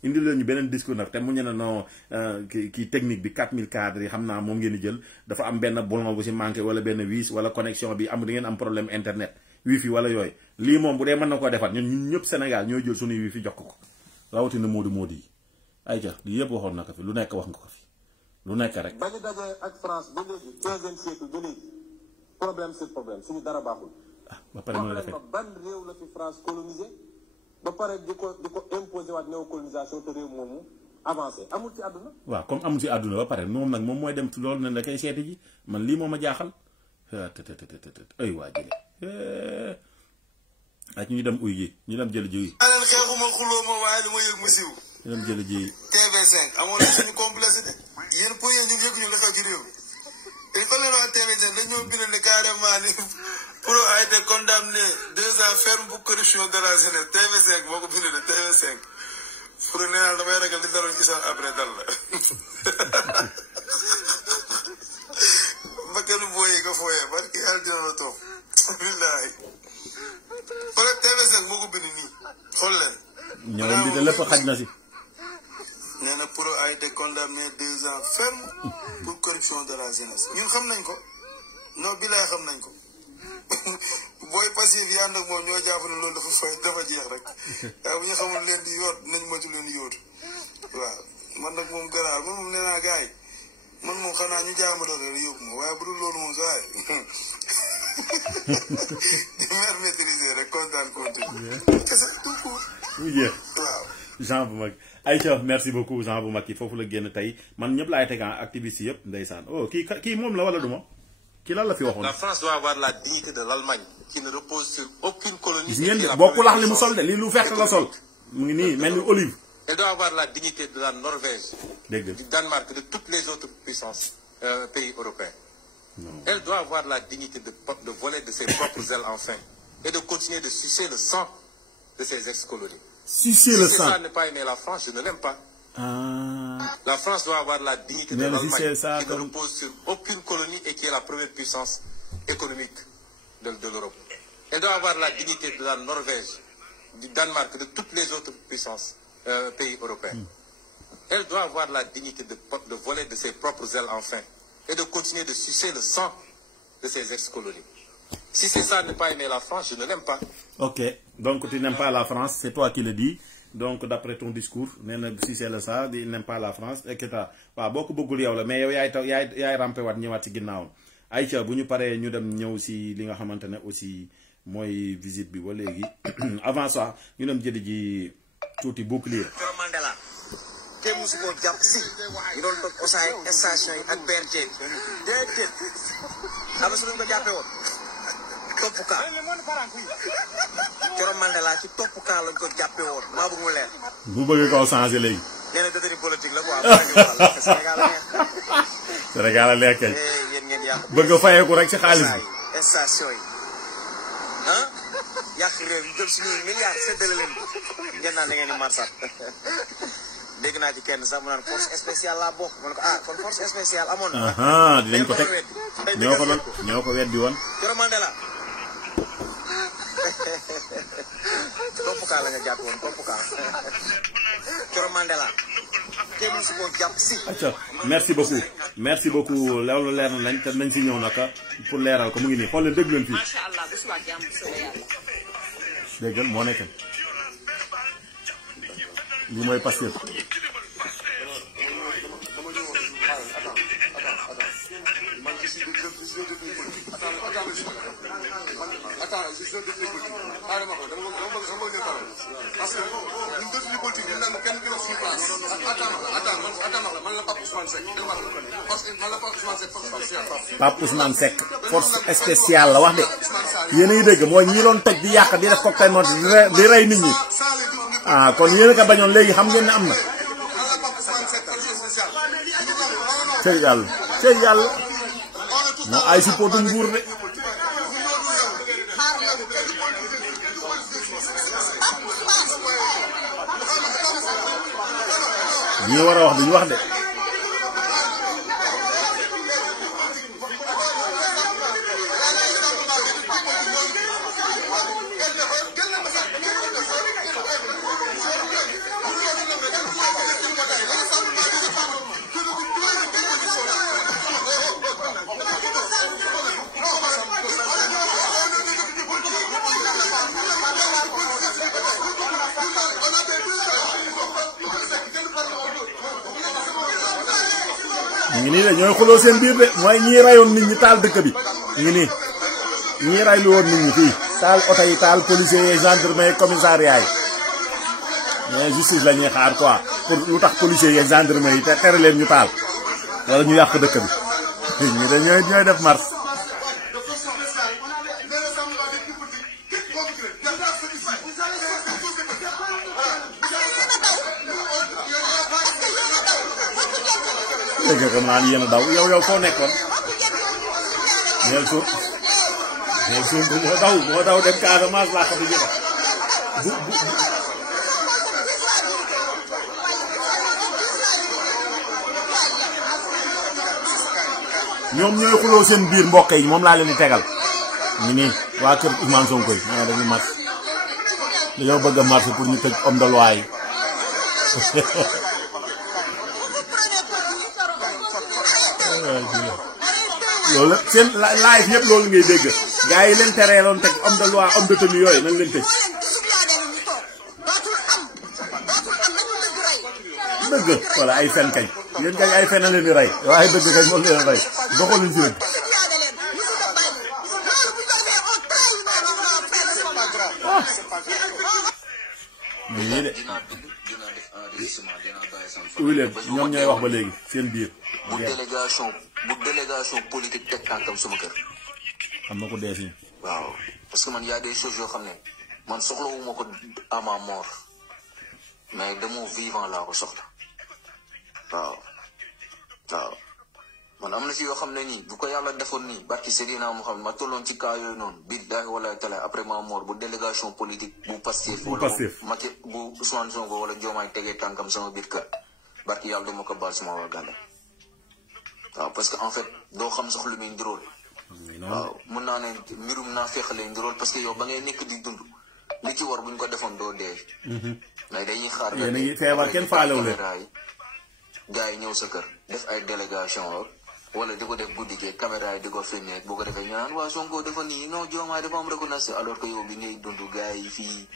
indi leen ñu beneen discours nag te mu ñu ne non kii technique bi 4000 cadres yi xam naa moom ngeen di jël dafa am benn boulon bu si manqué wala benn vis wala connexion bi am da ngeen am problème internet wifi wala yooyu lii moom bu dee mën na koo defar ñun ñëpp Sénégal ñooy jël suñuy wifi jox ko rawatina Modou yi ayca lii yëpp waxoon na ko fi lu nekk wax nga ko fi lu nekk rek. ba ñu dajee ak France ba léegi 15e siècle ba léegi problème sur problème suñu dara baaxul. ba pare mën a ban réew la fi France colonisé ba pare di ko imposé waat néocolonisation te réew moomu avancé amul ci àdduna. waaw comme amul ci àdduna ba pare moom nag moom mooy dem ci loolu ne da koy seeti ji man lii moom a jaaxal ay waa jële ak ñu dem uy ji ñu dem jëli ji. maa leen xeexuma xuloo ma waaye dama yëg mu siiw. ñu dem jëli ji. TV5 amoon na suñu complexe de yéen pour yéen ñu yëg ñu la xew ci réew Et quand on a terminé, nous avons carrément pour a été condamné 2 ans ferme pour corruption de la jeunesse. TV5, moi je suis de TV5. Pour le néant, je vais regarder qui sont après dans là. Je vais vous voyez que vous voyez, parce qu'il y a le diable auto. Billahi. Pour le TV5, moi je suis de ñoo di de lépp xaj na si. nee na Pro a été condamné 2 ans ferme pour corruption de la jeunesse ñun xam nañ ko non bi lay xam nañ ko booy passif yi ànd ak moom ñoo jàpp ne loolu dafa fay dafa jeex rek waaye bu ñu xamul leen di yoot nañ moytu leen di yóotu waaw man nag moom garaar man moom nee naa gars yi man moom xanaa ñu jaamu doole rek yóbbu ma waaye bu dul loolu moom saa di mer maîtriser rek kontaan continue c'est tout court. waaw Jean bu mag Aïcha merci beaucoup Jean bu mag yi foofu la génn tey man ñëpp laay tegaan activiste yëpp ndeysaan oh kii moom la wala duma kii lan la fi waxoon. La France doit avoir la dignité de l'Allemagne qui ne repose sur aucune colonie. gis ngeen bokkul lax li mu sol de lii lu vert la sol mu ngi nii mel ni olive. Elle doit avoir la dignité de la Norvège, du Danemark, de toutes les autres puissances pays européens. Non. Elle doit avoir la dignité de voler de ses propres ailes enfin et de continuer de sucer le sang de ses ex-colonies. Sucer le sang. Si ça ne pas aimer la France, je ne l'aime pas. La France doit avoir la dignité de l'Allemagne qui ne repose sur aucune colonie et qui est la première puissance économique de l'Europe. Elle doit avoir la dignité de la Norvège, du Danemark, de toutes les autres puissances pays européens. Elle doit avoir la dignité de voler de ses propres ailes enfin et de continuer de sucer le sang de ses ex-colonies. Si c'est ça, ne pas aimer la France, je ne l'aime pas. Ok, donc tu n'aimes pas la France, c'est toi qui le dis. Donc d'après ton discours, si c'est le ça, il n'aime pas la France, etc. waaw boo ko bëggul yow la mais yow yaay rampé waat ñëwaat ci ginnaawam. Aïcha bu ñu paree ñu dem ñëw si li nga xamante ne aussi mooy visite bi ba léegi avant ça ñu dem jëli ji tuuti bouclier. Mandela kenn musu koo jàpp si ñu doon toog osaay station yi ak BRT déedéet xam nga su ñu ko jàppee woon topp kaa Coro Mandela ci topp kaa lañ ko jàppee woon maa bëgg mu leer. bu bëgg koo changé léegi. nee na détenu politique la quoi. Sénégal a leer kay. yéen ngeen yàq. bëgg a fayeeku rek ci xaalis bi. station yi ah yàq réew yi jël suñuy milliards séddale leen ngeen naan da ngeen di marsaat dégg naa ci kenn sax mu naan force spéciale laa bokk mu ne ko kon force spéciale amoon na. dinañ ko teg ñoo ko weddi woon. Coro Mandela topp kaa la nga jàpp woon topp kaa Coro Mandela kenn musu koo jàpp si. acca merci beaucoup loolu leer na lañ te nañ si ñëw naka pour leeral ko mu ngi nii xool leen dégg leen fii. macha allah bu subaa jàmm bu soobee yàlla. dégg moo nekk lii mooy Pastef. Pape Ousmane Seck force spéciale la wax de yéen a ngi dégg mooy ñi doon toj di yàq di def cocktail moo di rey nit ñi kon yéen a ko bañoon léegi xam ngeen ne am na. cëy yàlla moo ay supportu nguur de. ñi war a wax duñu wax de. ñu ngi nii de ñooy xuloo seen biir de mooy ñii rayoon nit ñi taal dëkk bi ñu ngi nii ñii raylu woon nit ñi fii taal oto yi taal policiers yi gendarmerie commissariat yi mais justice la ñuy xaar quoi pour lu tax policiers yi gendarmerie yi te tere leen ñu taal wala ñu yàq dëkk bi ñu de ñooy def marche. dégg nga xam naa ni yéen a daw yow foo nekkoon. Nelson moo daw dem Casamance laa xam ne ñoom ñooy xuloo seen biir mbokk yi moom laa leen di tegal ñu nii waa kër Ousmane Sonko yi nee dañuy marche dañoo bëgg a marche pour ñu tëj homme de loi yi loolu la seen live yëpp loolu ngay dégg gars yi leen tereeloon teg homme de loi homme de tenue yooyu nañ leen tëj dëgg wala ay fen kañ yéen kañ ay fen a leen di rey waaye dëgg kañ moom leen rey doxal nañ ci rek nii de uy leen ñoom ñooy wax ba léegi seen biir bu délégation politique teg tànkam sama kër xam na ko dee si waaw parce que man y a des choses yoo xam ne man soxlawuma ko à ma mort mais de mon vivant laa ko soxla waaw man am na si yoo xam ne nii bu ko yàlla defoon nii barki Seydina Muhammad ma tolloon ci cas yooyu noonu billaahi wala taala après ma mort bu délégation politique bu Pastef wala Macky bu Ousmane Sonko wala Diomaye tegee tànkam sama biir kër barki yàlla duma ko baal sama waa gàlle waaw parce que en fait doo xam sax lu muy nduróol waaw mën naa ne mbirum naa feexalee nduróol parce que yow ba ngay nekk di dund li ci war buñ ko defoon doo dee mais dañuy xaar feebar kenn faalewu leen gars yi ñëw sa kër def ay délégation wala di ko def guddi gi caméra yi di ko filmé boo ko defee ñu naan waa Sonko dafa nii non Diomaye dafa am reconnaissance alors que yow bi ngay dund gars yi fii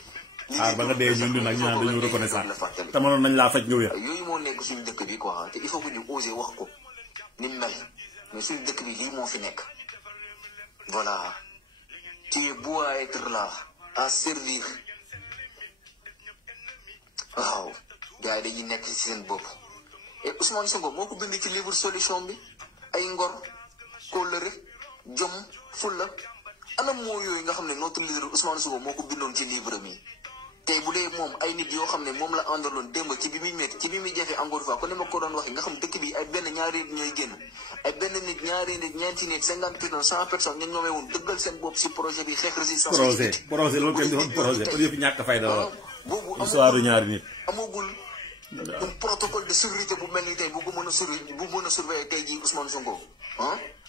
xaar ba nga dee ñun nag ñu naan dañu reconnaissance te mënoon nañ laa faj nga wér yooyu moo nekk suñu dëkk bi quoi te il faut que ñu oser wax ko ni mel mais suñu dëkk bi lii moo fi nekk voilà tu es beau à être là à servir waaw gars yi dañuy nekk ci seen bopp et Ousmane Sonko moo ko bind ci livre solution bi ay ngor kóllëre jom fulla anam moo yooyu nga xam ne notre leader Ousmane Sonko moo ko bindoon ci livre mi tey bu dee moom ay nit yoo xam ne moom la àndaloon démb ci bi muy métti ci bi muy jafe encore fois kon ni ma ko doon waxee nga xam dëkk bi ay benn ñaari nit ñooy génn ay benn nit ñaari nit ñeenti nit 50 personnes 100 personnes ñoom ñoomee woon dëggal seen bopp si projet bi xeex résistance projet loolu kenn defoon projet pour yëpp ñàkk fay da boobu histoire ñaari nit amagul un protocole de sécurité bu mel ni tey bu ko mën a surveiller tey jii Ousmane Sonko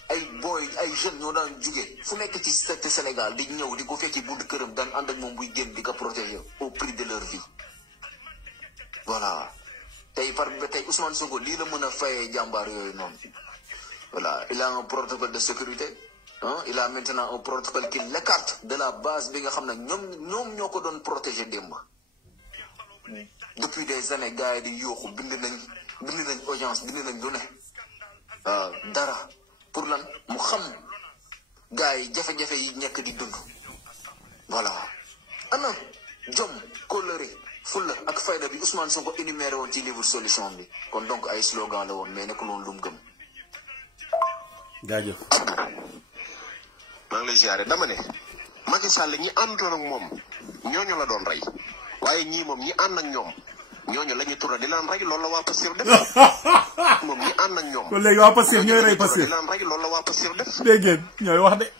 ay booy ay jeunes ñoo daan jugee fu nekk ci Sénégal di ñëw di ko fekki buntu këram daan ànd ak moom buy génn di ko protéger au prix de leur vie voilà tey tey Ousmane Sonko lii la mën a fayee jàmbaar yooyu noonu voilà il a un protocole de sécurité il a maintenant un protocole qui l'écarte de la base bi nga xam ne ñoom ñoo ko doon protéger démb depuis des années gars yi di yooxu bind nañ audience bind nañ lu ne dara pour lan mu xam gars yi jafe-jafe yi nekk di dund voilà ana jom kóllëre fulla ak fayda bi Ousmane Sonko énuméré woon ci livre solution bi kon donc ay slogan la woon mais nekkul woon lu mu gëm jaajëf maa ngi lay ziare dama ne Macky Sall ñi àndoon ak moom ñooñu la doon rey waaye ñii moom ñi ànd ak ñoom ñooñu la ñuy tourné di laan rey loolu la waa Pastef def moom ñi ànd ak ñoom. kon léegi waa Pastef ñooy rey Pastef di laan rey loolu la waa Pastef def. dégg ngeen ñooy wax de.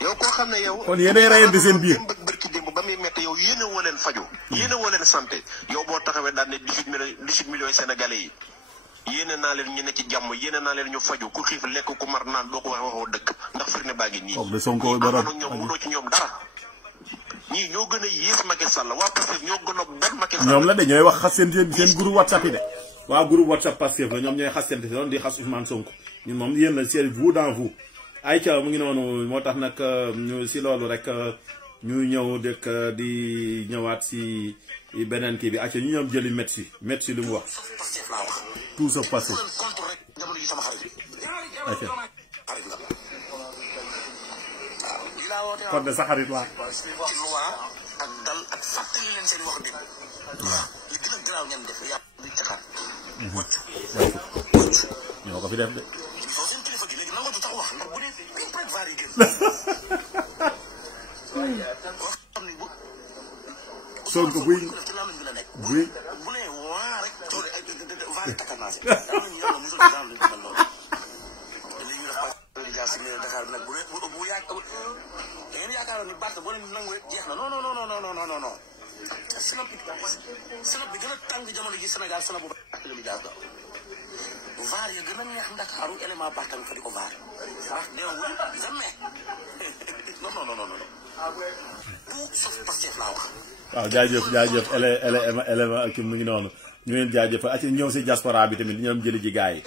yow koo xam ne yow. kon yéenay reyante seen biir. bërki démb ba muy métti yow yéene woo leen faju yéene woo leen santé yow boo taxawee daan ne 18 millions sénégalais yi yéene naa leen ñu ne ci jàmm yéene naa leen ñu faju ku xiif lekk ku mar naan doo ko waxoo dëkk ndax firnde baa ngi nii. kooku de Sonko borom ñoom mënoo ci ñoom dara. ñii ñoo gën a yées Macky Sall waa Pastef ñoo gën a bon Macky Sall. ñoom la de ñooy wax xas seen groupe WhatsApp yi de waa groupe WhatsApp Pastef la ñoom ñooy xas seen doon di xas Ousmane Sonko ñun moom yéen la c'est vous dans vous. ayca mu ngi noonu moo tax nag ñu si loolu rek ñu ñëw dëkk di ñëwaat si beneen kii bi ayca ñu ñoom jëli Metsi lu mu wax tout sauf Pastef ayca kon de sa xarit laa. ak dal ak fàttali leen seen wax bi. waaw li gën a garaaw ngeen def yàpp bi taxaat. wàccu ñoo ko fi def de. yow seen kilifa gi léegi nangatu tax wax ndax bu dee ping pong vaar yi gën. Sonko buy bu nee waa rek tool vaar yi takkanaase. yàlla musul ci daal lu mel noonu. dañuy def Dakar bi nag bu yaakaaroon ni Barth boo leen nangu rek jeex na non non non non non non non snap bi gën a tàng jamono ji Sénégal snap bu Barthélémy Dias la vaar ya gën a neex Ndakaaru élément Barth fa di ko vaar Barth deewul jamais non non non non tout sauf Pastef laa wax. waaw jaajëf élément ak mu ngi noonu ñu leen jaajëfal ak ñëw si diaspora bi tamit ñoom jëli ji gars yi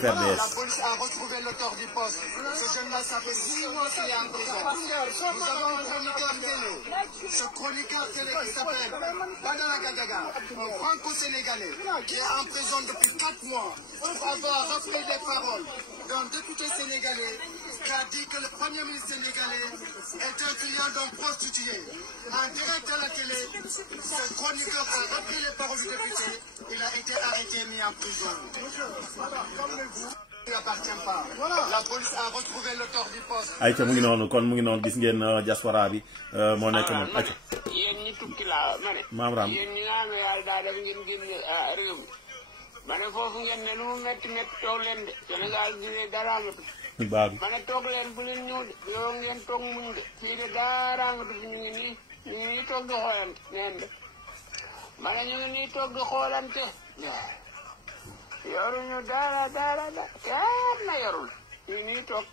FRDS. La police a retrouvé l'auteur du poste. Ce jeune-là, ça fait 6 mois qu'il est en prison. Nous avons un chroniqueur télé. Ce chroniqueur télé qui s'appelle Badara Gadiaga, un franco-sénégalais, qui est en prison depuis 4 mois pour avoir repris des paroles d'un député sénégalais qui a dit que le premier ministre sénégalais est un client d'un prostitué. En direct à la télé, ce chroniqueur a repris les paroles du député. Il a été arrêté et mis en prison. Il appartient pas. La police a retrouvé l'auteur du poste. ayca mu ngi noonu kon mu ngi noonu gis ngeen diaspora bi moo nekk moom ayca. yéen ñi tukki laa ma ne. maam Ram yéen ñi nga xam ne yàlla daa def ngeen génn réew mi ma ne foofu ngeen ne lu mu métti métti toog leen de Sénégal gi de dara amatu. baabi ma ne toog leen bu leen ñëw de yow ngeen toog muñ de fii de dara amatu fi ñu ngi nii toog di xoolante neen de ma ne ñu ngi nii toog di xoolante. yoruñu dara kenn na yorul ñu nii toog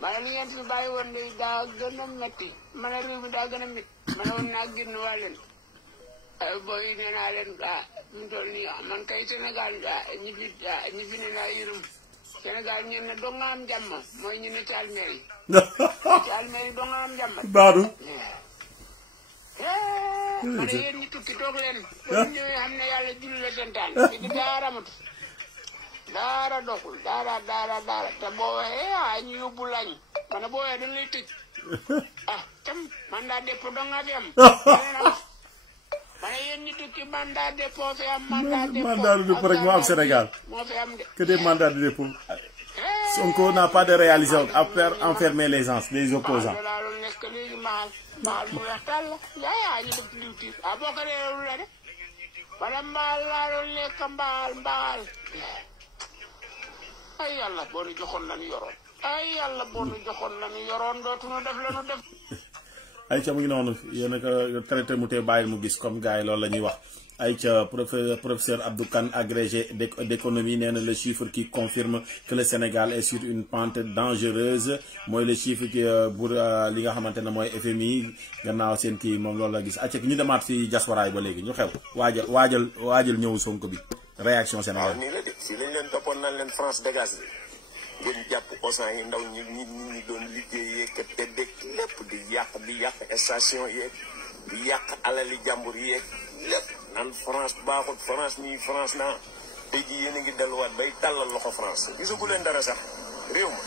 ma ne li ngeen fi bàyyi woon de daa gën a métti ma ne réew mi daa gën a métti ma ne woon naa génn waa leen booy nee naa leen ñu toll nii man kay Sénégal ñi fi ne naa yërëm Sénégal ñeen ne doo nga am jàmm mooy ñu ne ci almeer yi ci almeer yi doo nga am jàmm baadu ma ne yéen ñi tukki toog leen bu ñëwee xam ne yàlla julli la sentaan di daara amatu daara doxul daara te boo waxee ñu yóbbu lañ ma ne boo waxee dañ lay tëj cam mandat dépôt doo nga fi am ma ne yéen ñi tukki mandat dépôt fi am mandat de dépôt rek moo am Sénégal moo fi am de que des mandats de dépôt. Sonko n'a pas de réalisation à faire enfermer les gens les opposants. loolu nekk léegi maal bu weex tàll yaa ñu def diwtiir boo ko réerlu la de wala mbaal laa doon lekk mbaal ay yàlla boo nu joxoon lañu yoroon ay yàlla boo nu joxoon lañu yoroon dootuñu def lañu def. ayca mu ngi noonu yéen a ko traité mu tee bàyyil mu gis comme gars yi loolu la ñuy wax ayca professeur Abdou Kane agrégé d'économie nee na le chiffre qui confirme que le Sénégal est sur une pente dangereuse mooy le chiffre qui pour li nga xamante ne mooy FMI gannaaw seen kii moom loolu la gis ayca ñu demaat fi diaspora ba léegi ñu xew waajal ñëw Sonko bi réaction Sénégal. waaw nii la de fii lañ leen toppoon naan leen France dégage bi ngeen jàpp osan yi ndaw ñi doon liggéeyee kat te dëkk lépp di yàq station yeeg di yàq alali jàmbur yeeg lépp naan France baaxut France nii France naa tey jii yéen a ngi delluwaat bay tàllal loxo France gisagu leen dara sax réew ma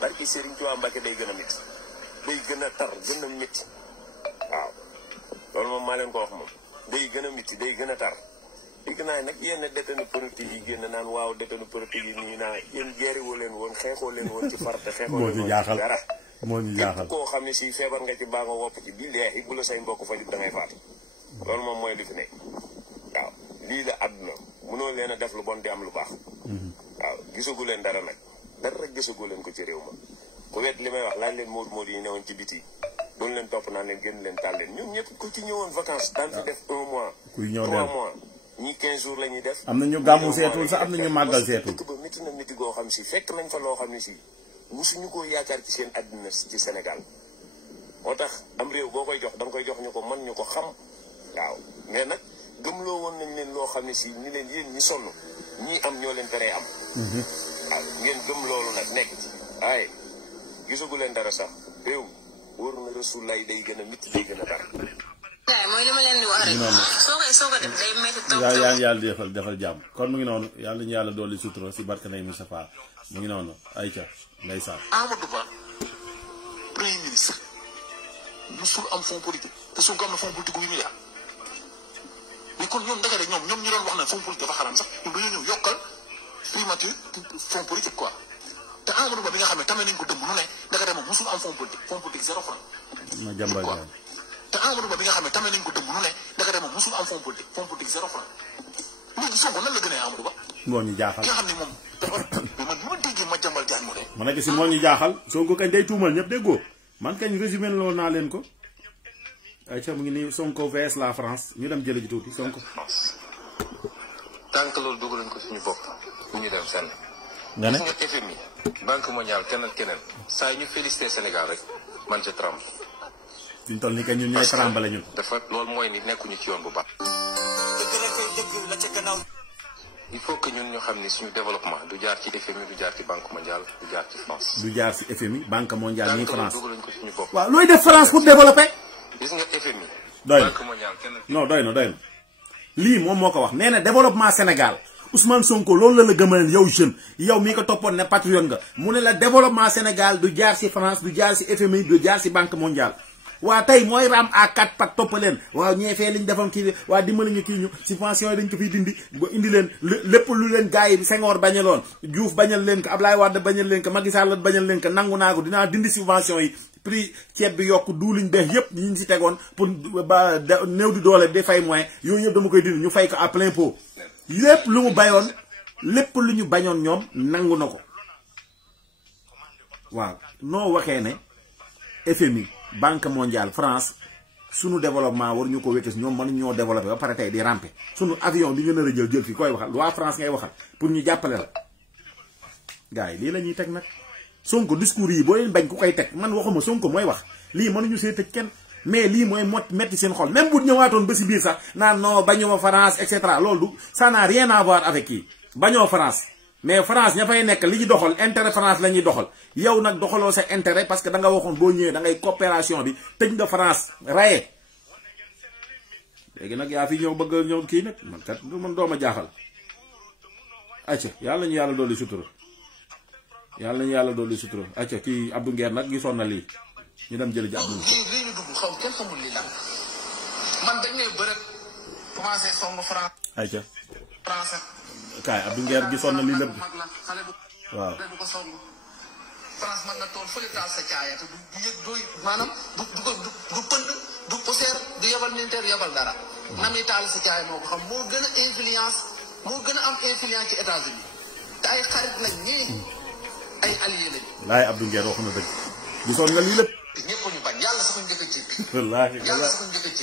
barki Serigne Touba Mbacké day gën a métti day gën a tar gën a métti waaw loolu moom maa leen ko wax moom day gën a métti day gën a tar. dégg naa nag yenn détenu politique yi génn naan waaw détenu politique yi nii naa yéen jeeriwoo leen woon xeexoo leen woon ci farata xeexoo leen woon ci dara moo ñu jaaxal képp koo xam ne si feebar nga ci baa nga wopp ci billaahi bu la say mbokk fajut da ngay faatu loolu moom mooy li fi nekk waaw lii la àdduna mënoo leen a def lu bon di am lu baax waaw gisagu leen dara nag dara gisagu leen ko ci réew ma ku wet li may wax laaj leen moodu yi newoon ci biti doon leen topp naan leen génn leen taal leen ñun ñëpp ku ci ñëwoon vacances daan fi def 1 mois 3 mois ñii 15 jours la ñuy def. am na ñu gàmmu seetul sax am na ñu màggal seetul. dëkk ba métti na métti goo xam si fekk nañ fa loo xam ne si musuñu ko yaakaar ci seen àddina ci Sénégal moo tax am réew boo koy jox da nga koy jox ñu ko mën ñu ko xam waaw mais nag gëmloo woon nañ leen loo xam ne si ni leen yéen ñi sonn ñii am ñoo leen teree am. waaw ngeen gëm loolu nag nekk ci waaye gisagu leen dara sax réew wóor na Rasulaay day gën a métti day gën a tar. mooy li ma leen di wax rek soo ko def day métti taw yaa ngi yàlla defal jàmm kon mu ngi noonu yàlla ñu yàlla dolli sutura si barke nay Moustapha mu ngi noonu ayca ndeysaan. Amadou Ba premier ministre musul am fonds politique te Sonko am na fonds politique 8 milliards mais kon ñoom ndagare ñoom ñu doon wax ne fonds politique dafa xaraam sax ñun dañoo ñëw yokkal primature fonds politique quoi te Amadou Ba bi nga xam ne tamit nañ ko dëmb lu ne ndagare moom musul am fonds politique 0 franc. ma jàmbal te Amadou Ba bi nga xam ne tamit nañ ko dëmb lu ne ndagare moom musul am fonds politique 0 franc léegi Sonko nan la gënee Amadou Ba. moo ñu jaaxal ki nga xam ne moom dafa man bi ma déggee ma jàmbal jaan mu ne. ma nekk si moo ñu jaaxal Sonko kañ day tuumal ñëpp déggoo man kañ résumé loo naa leen ko ay ca mu ngi nii Sonko vs la France ñu dem jële ji tuuti Sonko. tant que loolu dugal nañ ko suñu bopp ñu dem fenn. nga ne gis nga FMI banque mondiale keneen saa ñu félicité Sénégal rek man je tremble. fi ñu toll nii kañ ñun ñooy trembler ñun. dafa loolu mooy ni nekkuñu ci yoon bu baax. il faut que ñun ñu xam ni suñu développement du jaar ci FMI du jaar ci banque mondiale du jaar ci France. du jaar ci FMI banque mondiale ni France. dugal nañ ko suñu bopp. waaw looy def France pour développer. gis nga FMI. doy na banque mondiale keneen. non doy na lii moom moo ko wax nee na développement Sénégal Ousmane Sonko loolu la gëmal yow jeune yow mii ko toppoon ne patriote nga mu ne la développement Sénégal du jaar ci France du jaar ci FMI du jaar ci banque mondiale. waa tey mooy ram à 4 pat toppaleen waaw ñeefee liñ defoon kii waa dimbali ñu kii ñu subvention yi dañ ko fiy dindi ba indi leen lépp lu leen gars yi Senghor bañaloon Diouf bañal leen ko Ablaye Wade bañal leen ko Macky Sall bañal leen ko nangu naa ko dinaa dindi subvention yi prix ceeb bi yokk duuliñ beex yëpp ñu ci tegoon pour ba néew di doole di fay moyen yooyu yëpp dama koy dindi ñu fay ko à plein pot lépp lu mu bayoon lépp lu ñu bañoon ñoom nangu na ko waaw noo waxee ne FMI banque mondiale France sunu développement war ñu ko wékkis ñoom mënuñ ñoo développé ba pare tey di ramper sunu avion bi nga nar a jël fi koy waxal waa France ngay waxal pour ñu jàppale la gars yi lii la ñuy teg nag Sonko discours yi boo leen bañ ku koy teg man waxuma Sonko mooy wax lii mënuñu see tëj kenn mais lii mooy metti seen xol même bu ñëwaatoon ba si biir sax naan non bañoo France et cetera loolu du ça n'a rien à voir avec kii bañoo France mais France ña fay nekk li ñu doxal intérêt France la ñuy doxal yow nag doxaloo sa intérêt parce que da nga waxoon boo ñëwee da ngay coopération bi tëj nga France raye léegi nag yaa fi ñëw bëgg ñëw kii nag man kat man dooma jaaxal acca yàlla ñu yàlla dolli sutura acca kii Abdou Nguer nag gisoon na lii ñu dem jëli ji Abdou lii ñu dugg xaw kenn xamul li la man dañ ne bërëb commencé song France acca France kaay Abdou Nguer gisoon na lii lépp waaw du ko song France man na tool fële taal sa caaya te du yëg dooy maanaam du pënd du poussière du yebal militaire yebal dara na muy taal sa caaya moo ko xam moo gën a am influence ci États-Unis te ay xarit lañ ñii ay alliés lañ laay Abdou Nguer wax na dëgg gisoon nga lii lépp ñëpp ñu bañ yàlla sax ñu njëkk a ji wallaahi yàlla sax ñu njëkk a ji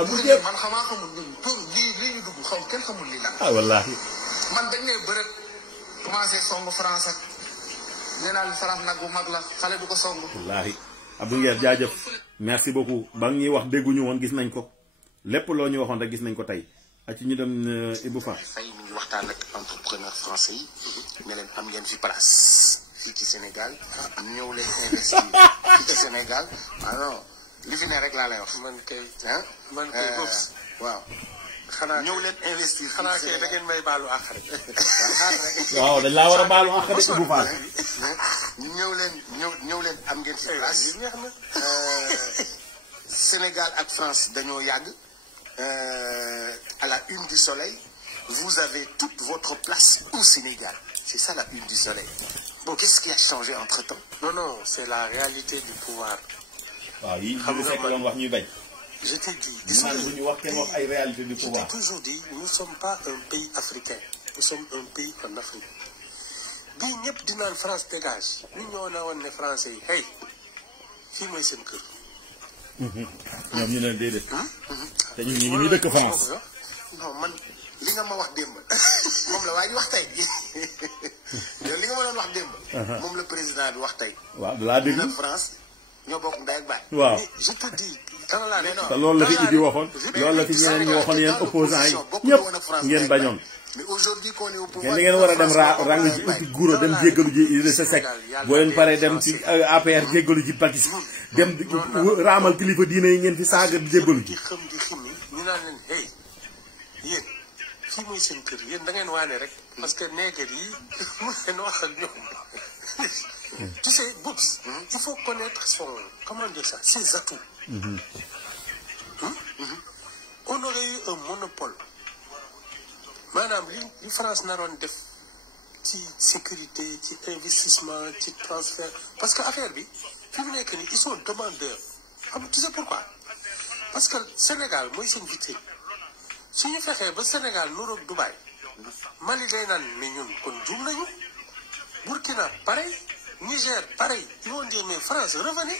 Abdou Nguer man xamaa xamul ñun pour lii ñu dugg xaw kenn xamul lii la wallaahi man dañ ne bërëb commencé song France ak nee naa France nag bu mag la xale du ko song wallaahi Abdou Nguer jaajëf merci beaucoup ba ñuy wax dégguñu woon gis nañ ko lépp loo ñu waxoon rek gis nañ ko tey ak ci ñu dem Ibou Fa fay mi ngi waxtaan ak entrepreneur français yi ne leen am ngeen fi place fii ci Sénégal ñëw leen investir fii ci Sénégal non li fi ne rek laa lay wax man kay waaw xanaa ñëw leen investir xanaa kay da ngeen may baalu àq rek waaw dañ laa war a baalu àq rek Ibou Fa ñëw leen am ngeen fi place Sénégal ak France dañoo yàgg à la une du soleil vous avez toute votre place au Sénégal c'est ça la une du soleil bon qu'est-ce qui a changé entre-temps non c'est la réalité du pouvoir waaw yi xam nga doon wax ñuy bañ je t'ai dit ñu wax kenn wax ay réalité du pouvoir je t'ai toujours dit nous ne sommes pas un pays africain nous sommes un pays en Afrique bii ñëpp di naan France dégage ñu ñoo na woon ne français yi hey fii mooy seen kër ñoom ñu ne déedéet te ñu ngi dëkk France non man li nga ma wax démb moom la waaye wax tey li nga ma doon wax démb moom la président bi wax tey waaw dalaa dégg France ñoo bokk ndey ak baay waaw je te dis danga laa ne te loolu la fi Idi waxoon loolu la fi ñeneen ñi waxoon yéen opposants yi ñëpp ngeen bañoon mais aujourd'hui qu'on est au pouvoir da ngeen war a dem rang ji uti guro dem jéggalu ji Idrissa Seck boo leen paree dem ci APR jéggalu ji Pakis dem raamal kilifa diine yi ngeen fi saaga jéggalu ji xam di ximi ñu naan leen hey yéen fii mooy seen kër yéen da ngeen waane rek parce que néegar yi mu leen wax ak ñoom tu sais Boubs il faut connaître comment dire ça ses atouts on aurait eu un monopole maanaam li France naroon def ci sécurité ci investissement ci transfert parce que affaire bi fi mu nekk nii ils sont demandeurs xam tu sais pourquoi parce que Sénégal mooy seen vitrine suñu fexee ba Sénégal nuroog Dubaï Mali day naan mais ñun kon juum nañu Burkina pareil Niger pareil ils vont dire mais France revenez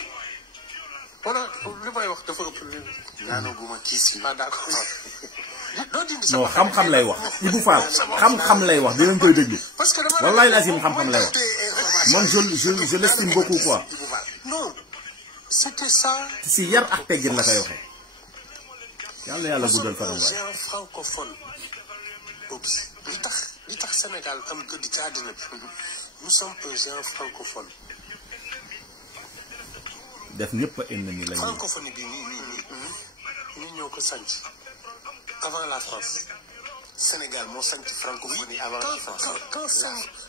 voilà li may wax dafa ëpp li ñaanaguma kiis yi. ah d'accord. non xam-xam lay wax Ibou Fall xam-xam lay wax dinañ koy déglu wallahi lazim xam-xam lay wax man je l'estime beaucoup quoi. non c'était ça. si yar ak teggin la koy waxee. yàlla guddal fanam waay. un francophone. li tax Sénégal am gëdd ci àddina bi. nous sommes un géant francophone. def ñëpp a ennemi lañu. francophonie bi nii ñoo ko sanc avant la France. Sénégal moo sanc francophonie avant la France.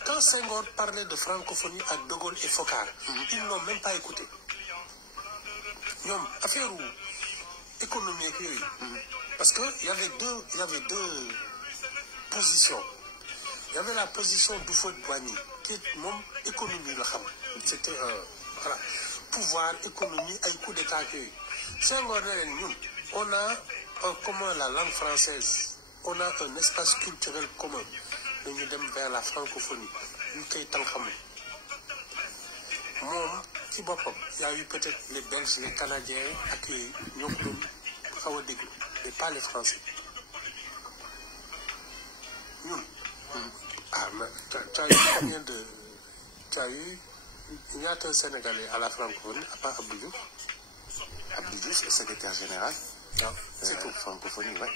Quand Senghor parlait de francophonie à De Gaulle et Foccart, ils n'ont même pas écouté. ñoom affaire économie ak yooyu. parce que il y avait deux positions. Il y avait la position d'Houphouët-Boigny qui moom économie la xam. C'était voilà pouvoir économie ay coup d'état yooyu. Senghor ne leen ñun on a en commun la langue française. On a un espace culturel commun. Nous dem vers la francophonie. Ñu koy tal xamul. Moom ci boppam y a eu peut-être les Belges, les Canadiens ak yooyu ñoo ko doon xaw a déglu mais pas les Français. ñun. ah mais tu as eu combien de ñaata Sénégalais à la francophonie à part Abdou Diouf. Abdou Diouf le secrétaire général. waaw c'est tout francophonie ouais.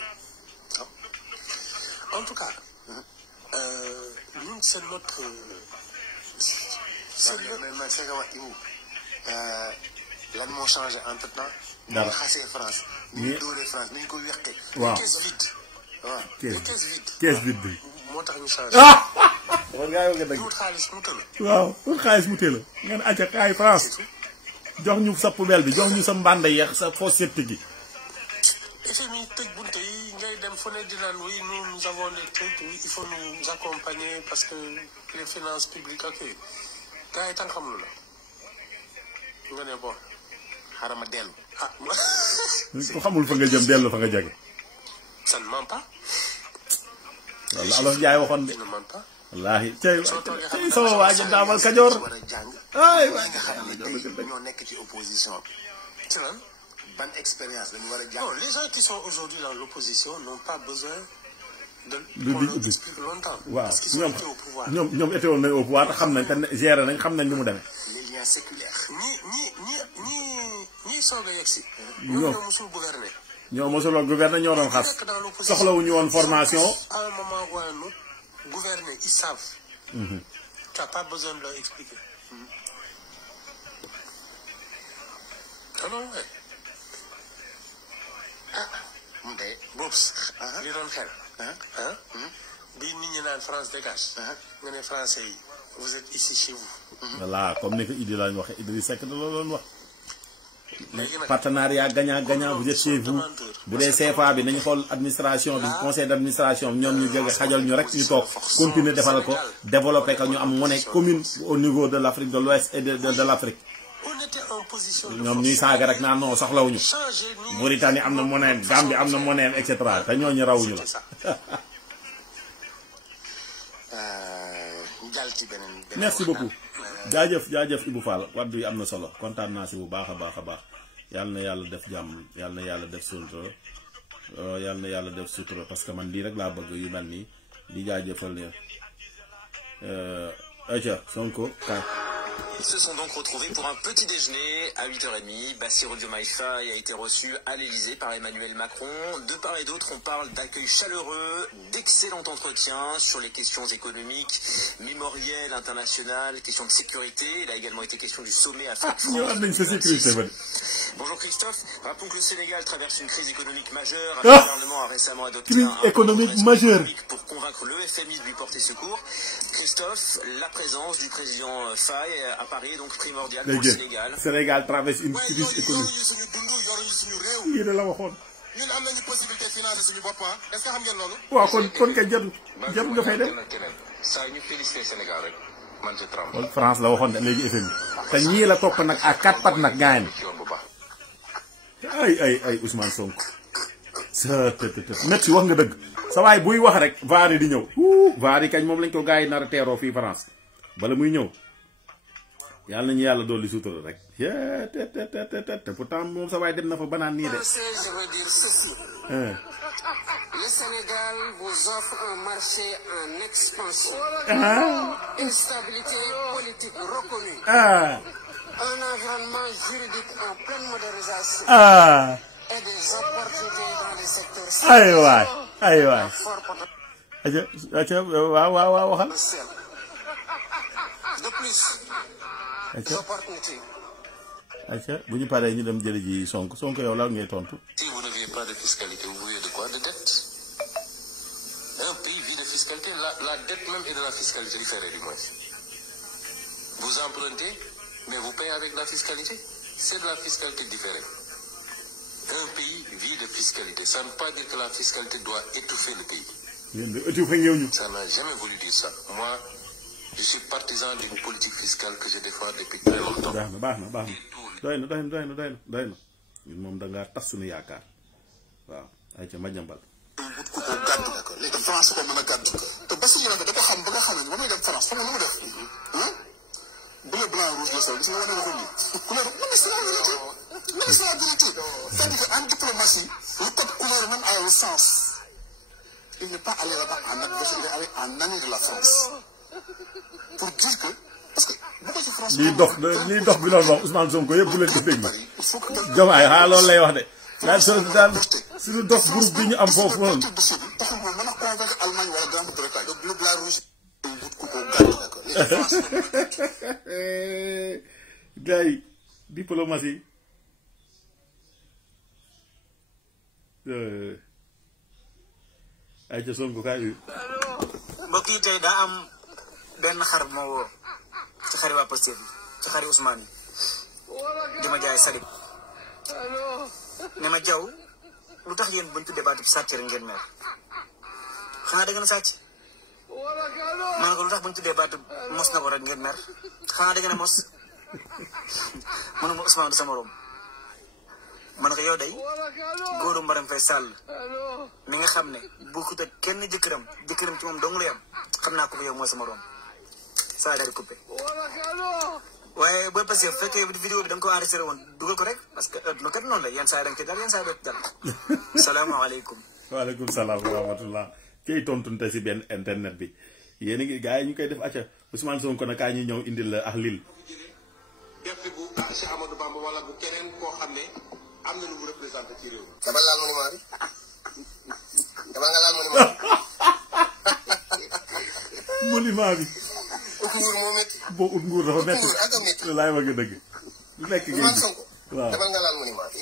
En tout cas, nous, c'est notre... Mais c'est que lan moo changé entre temps. dara ñu xasee France. ñu dóoree France ñu ko weqee. waaw caisse vide. waaw caisse vide bi. moo tax ñu changé. war ngaa yow nga dëgg. wut xaalis mu tëla. waaw wut xaalis mu tëla. ngeen acca kaay France. jox ñu sa poubelle bi jox ñu sa mbànda yeex sa fosse septique gi. FMI tëj bunte yi ngay dem fu ne di naan oui nous avons des trucs oui il faut nous accompagner parce que les finances publiques ak yooyu gars yi tan xamul la nga ne bon xaaral ma dellu. ku xamul fa nga jëm dellu fa nga jege. ça ne ment pas. walla Alof Ndiaye waxoon de. ça ne ment pas. wallaahi tey sama waa ji daamal Kajoor. war a jàng. ay waay nga xam ne tey ñoo nekk ci opposition bi. ci lan. ban expérience lañu war a jàng. Non, les gens qui sont aujourd'hui dans l'opposition n'ont pas besoin de qu'on leur explique longtemps. waaw Parce qu'ils ont été au pouvoir. ñoom été woon nañ au pouvoir te xam nañ te gérer nañ xam nañ ni mu demee. Les liens séculaires. ñi soog a yegg si. ñoo mosul gouverner. ñoo mosuloo gouverner ñoo doon xas. soxlawuñu woon formation. À un moment ou à un autre, gouverner, ils savent. Tu n'as pas besoin de leur expliquer. Ah non, ouais. mu de boobu li doon xel. bii nit ñi naan France dégage. nga ne français yi vous êtes ici chez vous. voilà comme ni ko Idi lañ waxee Idriss Seck da loolu doon wax. partenariat gagnant vous êtes chez vous bu dee CFA bi nañu xool administration bi conseil d'administration ñoom ñu jóge xajal ñu rek ñu toog continuer defal ko développer ko ñu am monnaie commune au niveau de l'Afrique de l'Ouest et de l'Afrique. ñoom ñuy saaga rek naan non soxlawuñu Mauritanie am na monnaie Gambie am na monnaie et cetera te ñooñu rawuñu la. merci beaucoup jaajëf Ibou Fall waddu yi am na solo kontaan naa si bu baax a baax yàlla na yàlla def jàmm yàlla na yàlla def sutura yàlla na yàlla def sutura parce que man lii rek laa bëgg yu mel nii di jaajëfal ne aca Sonko kaay. Ils se sont donc retrouvés pour un petit déjeuner à 8h30. Bassirou Diomaye Faye a été reçu à l'Elysée par Emmanuel Macron. De part et d'autre, on parle d'accueil chaleureux, d'excellents entretiens sur les questions économiques, mémoriel international, questions de sécurité. Il a également été question du sommet Afrique-France. Bonjour Christophe. Rappelons que le Sénégal traverse une crise économique majeure. Le gouvernement a récemment adopté un économique majeure pour convaincre le FMI de lui porter secours. Christophe, la présence du président Faye à Paris est donc primordiale pour le Sénégal. Sénégal traverse une crise économique. lii de la waxoon. ñun am nañu possibilité financer suñu bopp est-ce que xam ngeen loolu. waaw kon kay jarul nga fay dem. saa ñu félicité Sénégal rek man je tremble. kon France la waxoon léegi FMI te ñii la topp nag à 4 pattes nag gaañ. ay Ousmane Sonko. merci wax nga dëgg. sa waay buy wax rek vaar yi di ñëw. vaar yi kañ moom lañ ko gars yi nar a teeroo fii France bala muy ñëw. yàlla nañu yàlla dolli sutura rek te pourtant moom sa waay dem na fa banaan nii de. Je veux dire ceci. Le Sénégal vous offre un marché en expansion. Une stabilité politique reconnue. Un environnement juridique en pleine modernisation. Et des opportunités dans les secteurs. aywa. waaw waxal. De plus, des opportunités. bu ñu paree ñu dem jëli ji Sonko yow la ngay tontu. Si vous n'aviez pas de fiscalité, vous vivez de quoi? De dette. Un pays vit de fiscalité, la dette même est de la fiscalité différée du moins. Vous empruntez, mais vous payez avec la fiscalité. C'est de la fiscalité différée. Un pays vit de fiscalité. Ça ne veut pas dire que la fiscalité doit étouffer le pays. Ça n'a jamais voulu dire ça. Moi, je suis partisan d'une politique fiscale que je défends depuis très longtemps. baax na doy na ñun moom da ngaa tas suñu yaakaar waaw ay ca Madiambal. wut ku ko gàddu léegi France ko mën a gàddu te Bassirou nag da ko xam ba nga xam ne ba muy dem France xam nga nu mu def bleu blanc rouge la sol gis nga wane na ko nii couleur ministre de la vérité c'est-à-dire que en diplomatie le code couleur même a un sens. Il n'est pas allé là-bas en adversaire, il est allé en ami de la France pour dire que parce que lii dox bi loolu wax Ousmane Sonko yëpp bu leen ko déglu Diomaye xanaa loolu lay wax de daal suñu dox groupe bi ñu am foofu noonu. taxul moom mën a convaincre Allemagne wala Grande-Bretagne donc bleu blanc rouge wut ku ko gàddu gars yi diplomatie ay ca Sonko kaay mbokk yi tey daa am benn xar bu ma woo ci xari waa Pastef bi ci xari Ousmane yi di ma jaay salib ne ma jaw lu tax yéen buñ tuddee baatu sàcc rek ngeen mer xanaa da ngeen a sàcc ma ne ko lu tax buñ tuddee baatu mos na ko rek ngeen mer xanaa da ngeen a mos mu ne ma Ousmane du sama morom ma ne ko yow day góoru Mbaram Faye Sall mi nga xam ne bokkut ak kenn jëkkëram ci moom dong la yam xam naa ko yow mooy sama morom saa dari coupé waaye boo passé fekkee vidéo bi da nga ko enregistré woon dugal ko rek parce que lu kat noonu la yenn saa yi da nga ci dal yenn saa yi doo ci dal salaamaaleykum. waaleykum salaam wa rahmatullah cey tontunte si benn internet bi yéen a ngi gars yi ñu koy def acca Ousmane Sonko nag kaa ñuy ñëw indil la ak lil député bu Cheikh Amadou Bamba wala bu keneen koo xam ne am na lu mu représenté ci réew mi. dama laal monument bi dama nga laal monument bi. monument bi. ut nguur moo métti. boo ut nguur dafa métti. ut nguur ak a métti. laay bëgg a dëgg. lu nekk ngay Ousmane Sonko. waaw dama nga laal monument bi.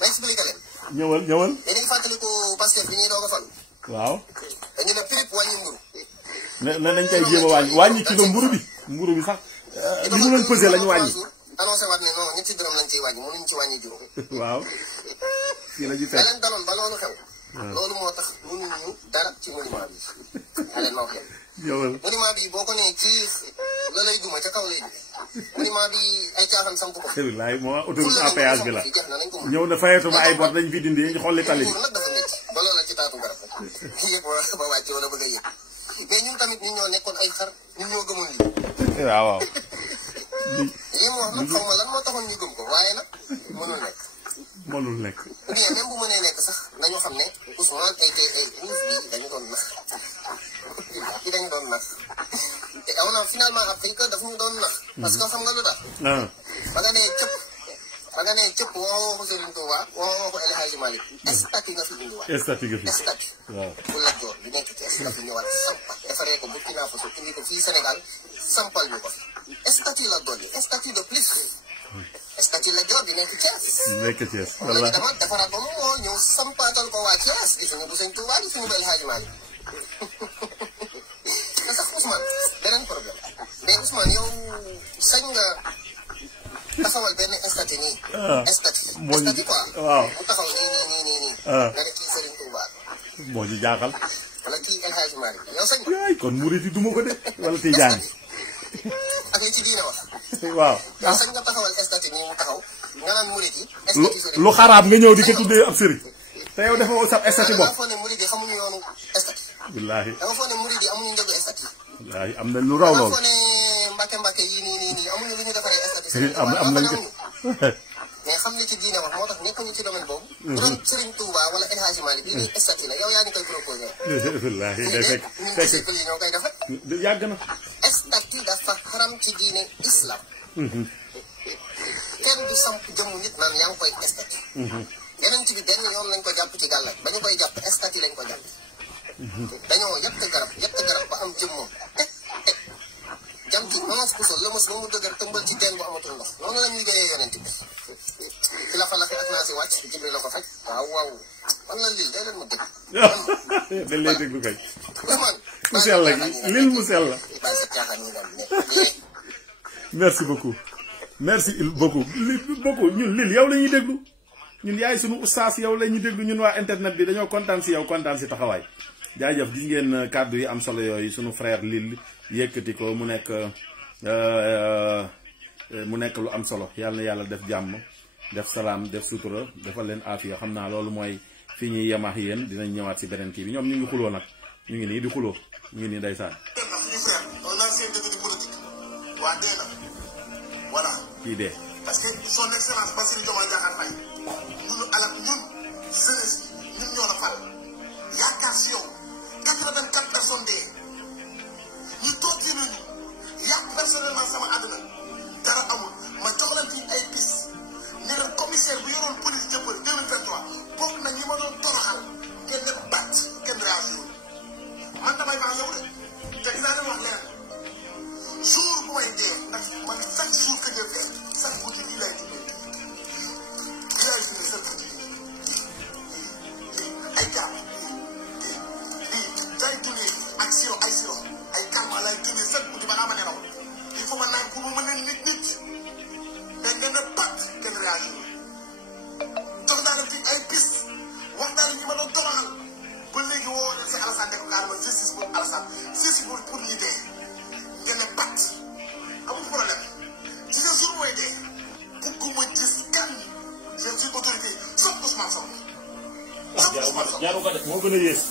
ma expliqué leen. ñëwal. yéen a ngi fàttaliku Pastef bi ñuy doog a fal. waaw. dañu ne prix wàññi mburu. ne nañ koy jéem a wàññi kilo mburu bi sax li mu doon pesé lañu wàññi. annoncé waat ne non ñetti dërëm lañ ciy wàññi mënuñ ci wàññi juróom. waaw. fii la ñuy fekk leen daloon ba loolu xew. loolu moo tax mënuñu dara ci monument bi. leen ma wax leen. ñëwal monument bi boo ko nee ci la lay duma ca kaw léegi. monument bi ay caaxaan samp ko. laay moo autoroute à péage bi la ñëw na fayatuma ay bor dañ fi dindi ñu xolli tali bi. nag dafa métti ba loolu la ci taatu garab yëpp ba wàcc wala bëgg a yëg mais ñun tamit ñun ñoo nekkoon ay xar ñun ñoo gëmoon lii. waaw. lii mu wax nag xaw ma lan moo taxoon ñu gëm ko waaye nag mënul nekk. mënul nekk. ou bien même bu mënee nekk sax nañu xam ne Ousmane bi dañu doon nax bi dañu doon nax te on a finalement appris que daf ñu doon nax. parce que xam nga lu tax. ba nga nee cëpp waxoo ko Serigne Touba waxoo ko El Hadji Malick statut nga fi indiwaat. statut nga fi statut. waaw bu la joor bi nekk Thiès nga fi ñëwaat sampal defaree ko Burkina Faso indi ko fii Sénégal sampal ñu ko fi statut la dolli statut de plus. statut la joor bi nekk Thiès. nekk Thiès wala ñu dama defaraat ba mu moo ñëw sampaatal ko waa Thiès gisuñu bu Serigne Touba gisuñu bu El Hadji Malick te sax Ousmane beneen problème mais Ousmane yow sañ nga taxawal benn statut nii. statut quoi. waaw mu taxaw nii. nga ne kii Serigne Touba. moo ñu jaaxal. wala kii El Hadji Malick yow sañ yaay kon murit yi duma ko de wala Tijaan ak li ci diine wax. waaw. yow sañ nga taxawal statut nii mu taxaw nga naan murit yi. lu xaraab nga ñëw di ko tuddee ab sëriñ. te yow dafa sa statut bopp. da nga foog ne murit yi xamuñu yoonu statut. wallaahi. da nga foog ne murit yi amuñu njëgu statut. wallaahi am na lu raw loolu. da nga foog ne am nañ ko mais xam li ci diine wax moo tax nekkuñu ci domaine boobu. bu doon Serigne Touba wala El Hadji Malick bii nii statut la yow yaa ngi koy proposé. wallaahi day fekk fekk ñun ñoo koy defar. yàgg na. statut dafa xaram ci diine islam. kenn du samp jëmmu nit naan yaa ngi koy statut. yeneen ci bi benn yoon lañ ko jàpp ci gàll ba ñu koy jàpp statut lañ ko jàpp. dañoo yett garab ba am jëmmam teg jam ci noos puso lëmas ba mu dëgër tëmbal ci teen bu amatul ndox noonu lañ liggéeyee yeneen bi ci la fa la fi ak naa si wàcc Jibril la ko faj waaw man la lil day leen ma dégg dañ lay déglu kay mu sell la lil mu sell la merci beaucoup ñun lil yow la ñuy déglu ñun yaay sunu ustaas yow la ñuy déglu ñun waa internet bi dañoo kontaan si yow kontaan si taxawaay jaajëf gis ngeen kàddu yi am solo yooyu sunu frère lil yëkkati ko mu nekk lu am solo yàlla na yàlla def jàmm def salaam def sutura defal leen aafiya xam naa loolu mooy fi ñuy yemax yéen dinañ ñëwaat si beneen kii bi ñoom ñu ngi xuloo nag ñu ngi nii di xuloo ñu ngi nii ndeysaan kii dee parce que son excellence Bassirou Diomaye Diakhar Faye ñun alal ñun jeunesse ñun ñoo la fal yaakaar si yow 84 personnes dee ñu toog ci nañu yàq personnellement sama àdduna dara amul ma jox leen ci ay piste ne leen commissaire bu yoroon police jëppal 2023 bokk na ñi ma doon toroxal kenn leen bat kenn réagir man damay wax yow de te dinaa leen wax leen jour bu may dee ndax man chaque jour que je fais chaque guddi lii lay dundee chaque guddi ay jàpp lii day dundee ak siro ay calme lay dundee chaque guddi balaa ma nelaw il faut ma naan pour mu mën a nit mais ngeen ne pat kenn réagir jox naa leen fi ay piste wax naa leen ñi ma doon toroxal ba léegi woo leen si Alassane def naa ma justice pour Alassane justice pour ñi dee ngeen ne pat amul problème ci sa jour mooy dee bugguma gis kan je suis autorité sauf Ousmane Sonko. jaru ko de moo gën a yées.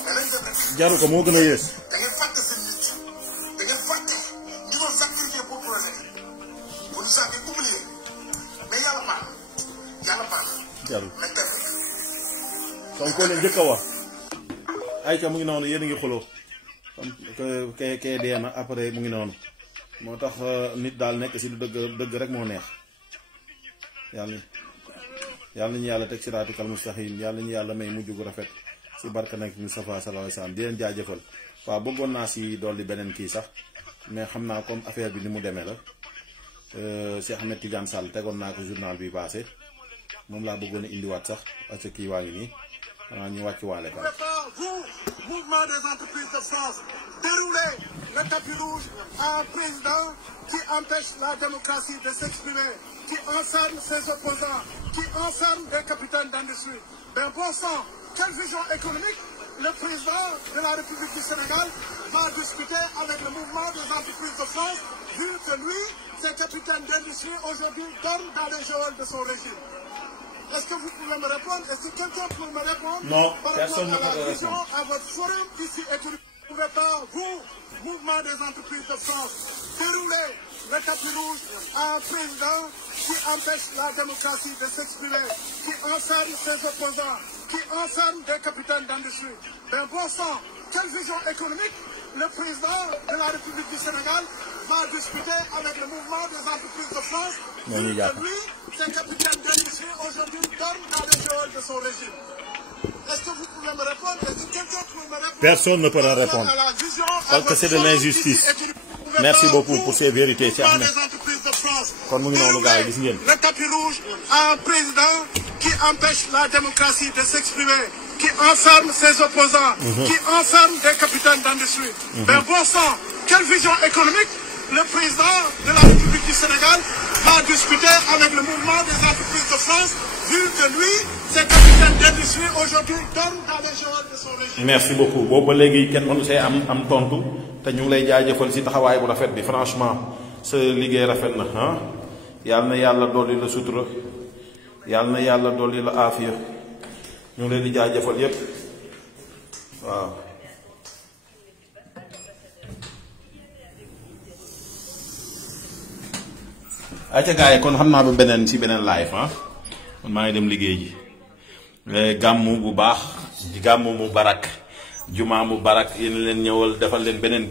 jaru ko moo gën a yées. da ngeen fàtte seen nit da ngeen fàtte ñu doon sacrifié pour projet bi vous nous avez oublié mais yàlla baax jaru Sonko leen njëkk a wax. ayca mu ngi noonu yéen a ngi xuloo kee dee na après mu ngi noonu moo tax nit daal nekk si lu dëgg rek moo neex yàlla nañu yàlla teg siraatal mustaqiim yàlla nañu yàlla may mujj gu rafet si barka nag Mustafa sallallahu alayhi wa sallam di leen jaajëfal waaw bëggoon naa si dolli beneen kii sax mais xam naa comme affaire bi ni mu demee la Cheikh Ahmed Tidiane Sall tegoon naa ko journal bi passé moom laa bëggoon a indiwaat sax ak sa kii waa ngi nii xanaa ñu wàcc waale ka mouvement des entreprises de France, dérouler le tapis rouge à un président qui empêche la démocratie de s'exprimer, qui enferme ses opposants, qui enferme des capitaines d'industrie. Ben bon sang, quelle vision économique le président de la République du Sénégal va discuter avec le mouvement des entreprises de France, vu que lui, ses capitaines d'industrie aujourd'hui dorment dans les geôles de son régime. Est-ce que vous pouvez me répondre? Est-ce que quelqu'un peut me répondre? Non, par personne ne rapport peut à la vision, répondre. à votre forum ici et tout. Vous pouvez pas, vous, mouvement des entreprises de France, dérouler le tapis rouge à un président qui empêche la démocratie de s'exprimer, qui enferme ses opposants, qui enferme des capitaines d'industrie. Ben bon sang, quelle vision économique le président de la République du Sénégal va discuter avec le mouvement des entreprises de France, vu que lui, ses capitaines d'industrie aujourd'hui dorment dans les geôles de son régime. Est-ce que vous pouvez me répondre? Est-ce que quelqu'un peut me répondre? Personne ne peut en répondre. Parce que c'est de l'injustice. Merci beaucoup pour ces vérités, Cheikh Ahmed. Kon mu ngi noonu gars yi gis ngeen. Le tapis rouge à un président qui empêche la démocratie de s'exprimer, qui enferme ses opposants, qui enferme des capitaines d'industrie. Ben bon sang, quelle vision économique le président de la République du Sénégal va discuter avec le mouvement des entreprises de France, vu que lui, ses capitaines d'industrie aujourd'hui dorment dans les geôles de son régime. Merci beaucoup boobu ba léegi kenn mënu see am tontu te ñu ngi lay jaajëfal si taxawaay bu rafet bi franchement sa liggéey rafet na ah yàlla na yàlla dolli la sutura yàlla na yàlla dolli la aafiya ñu ngi leen di jaajëfal yépp waaw. ayca gars yi kon xam naa ba beneen ci beneen live ah man maa ngi dem liggéey ji gàmmu bu baax gàmmu mu barak juma mu barak yéen leen ñëwal defal leen beneen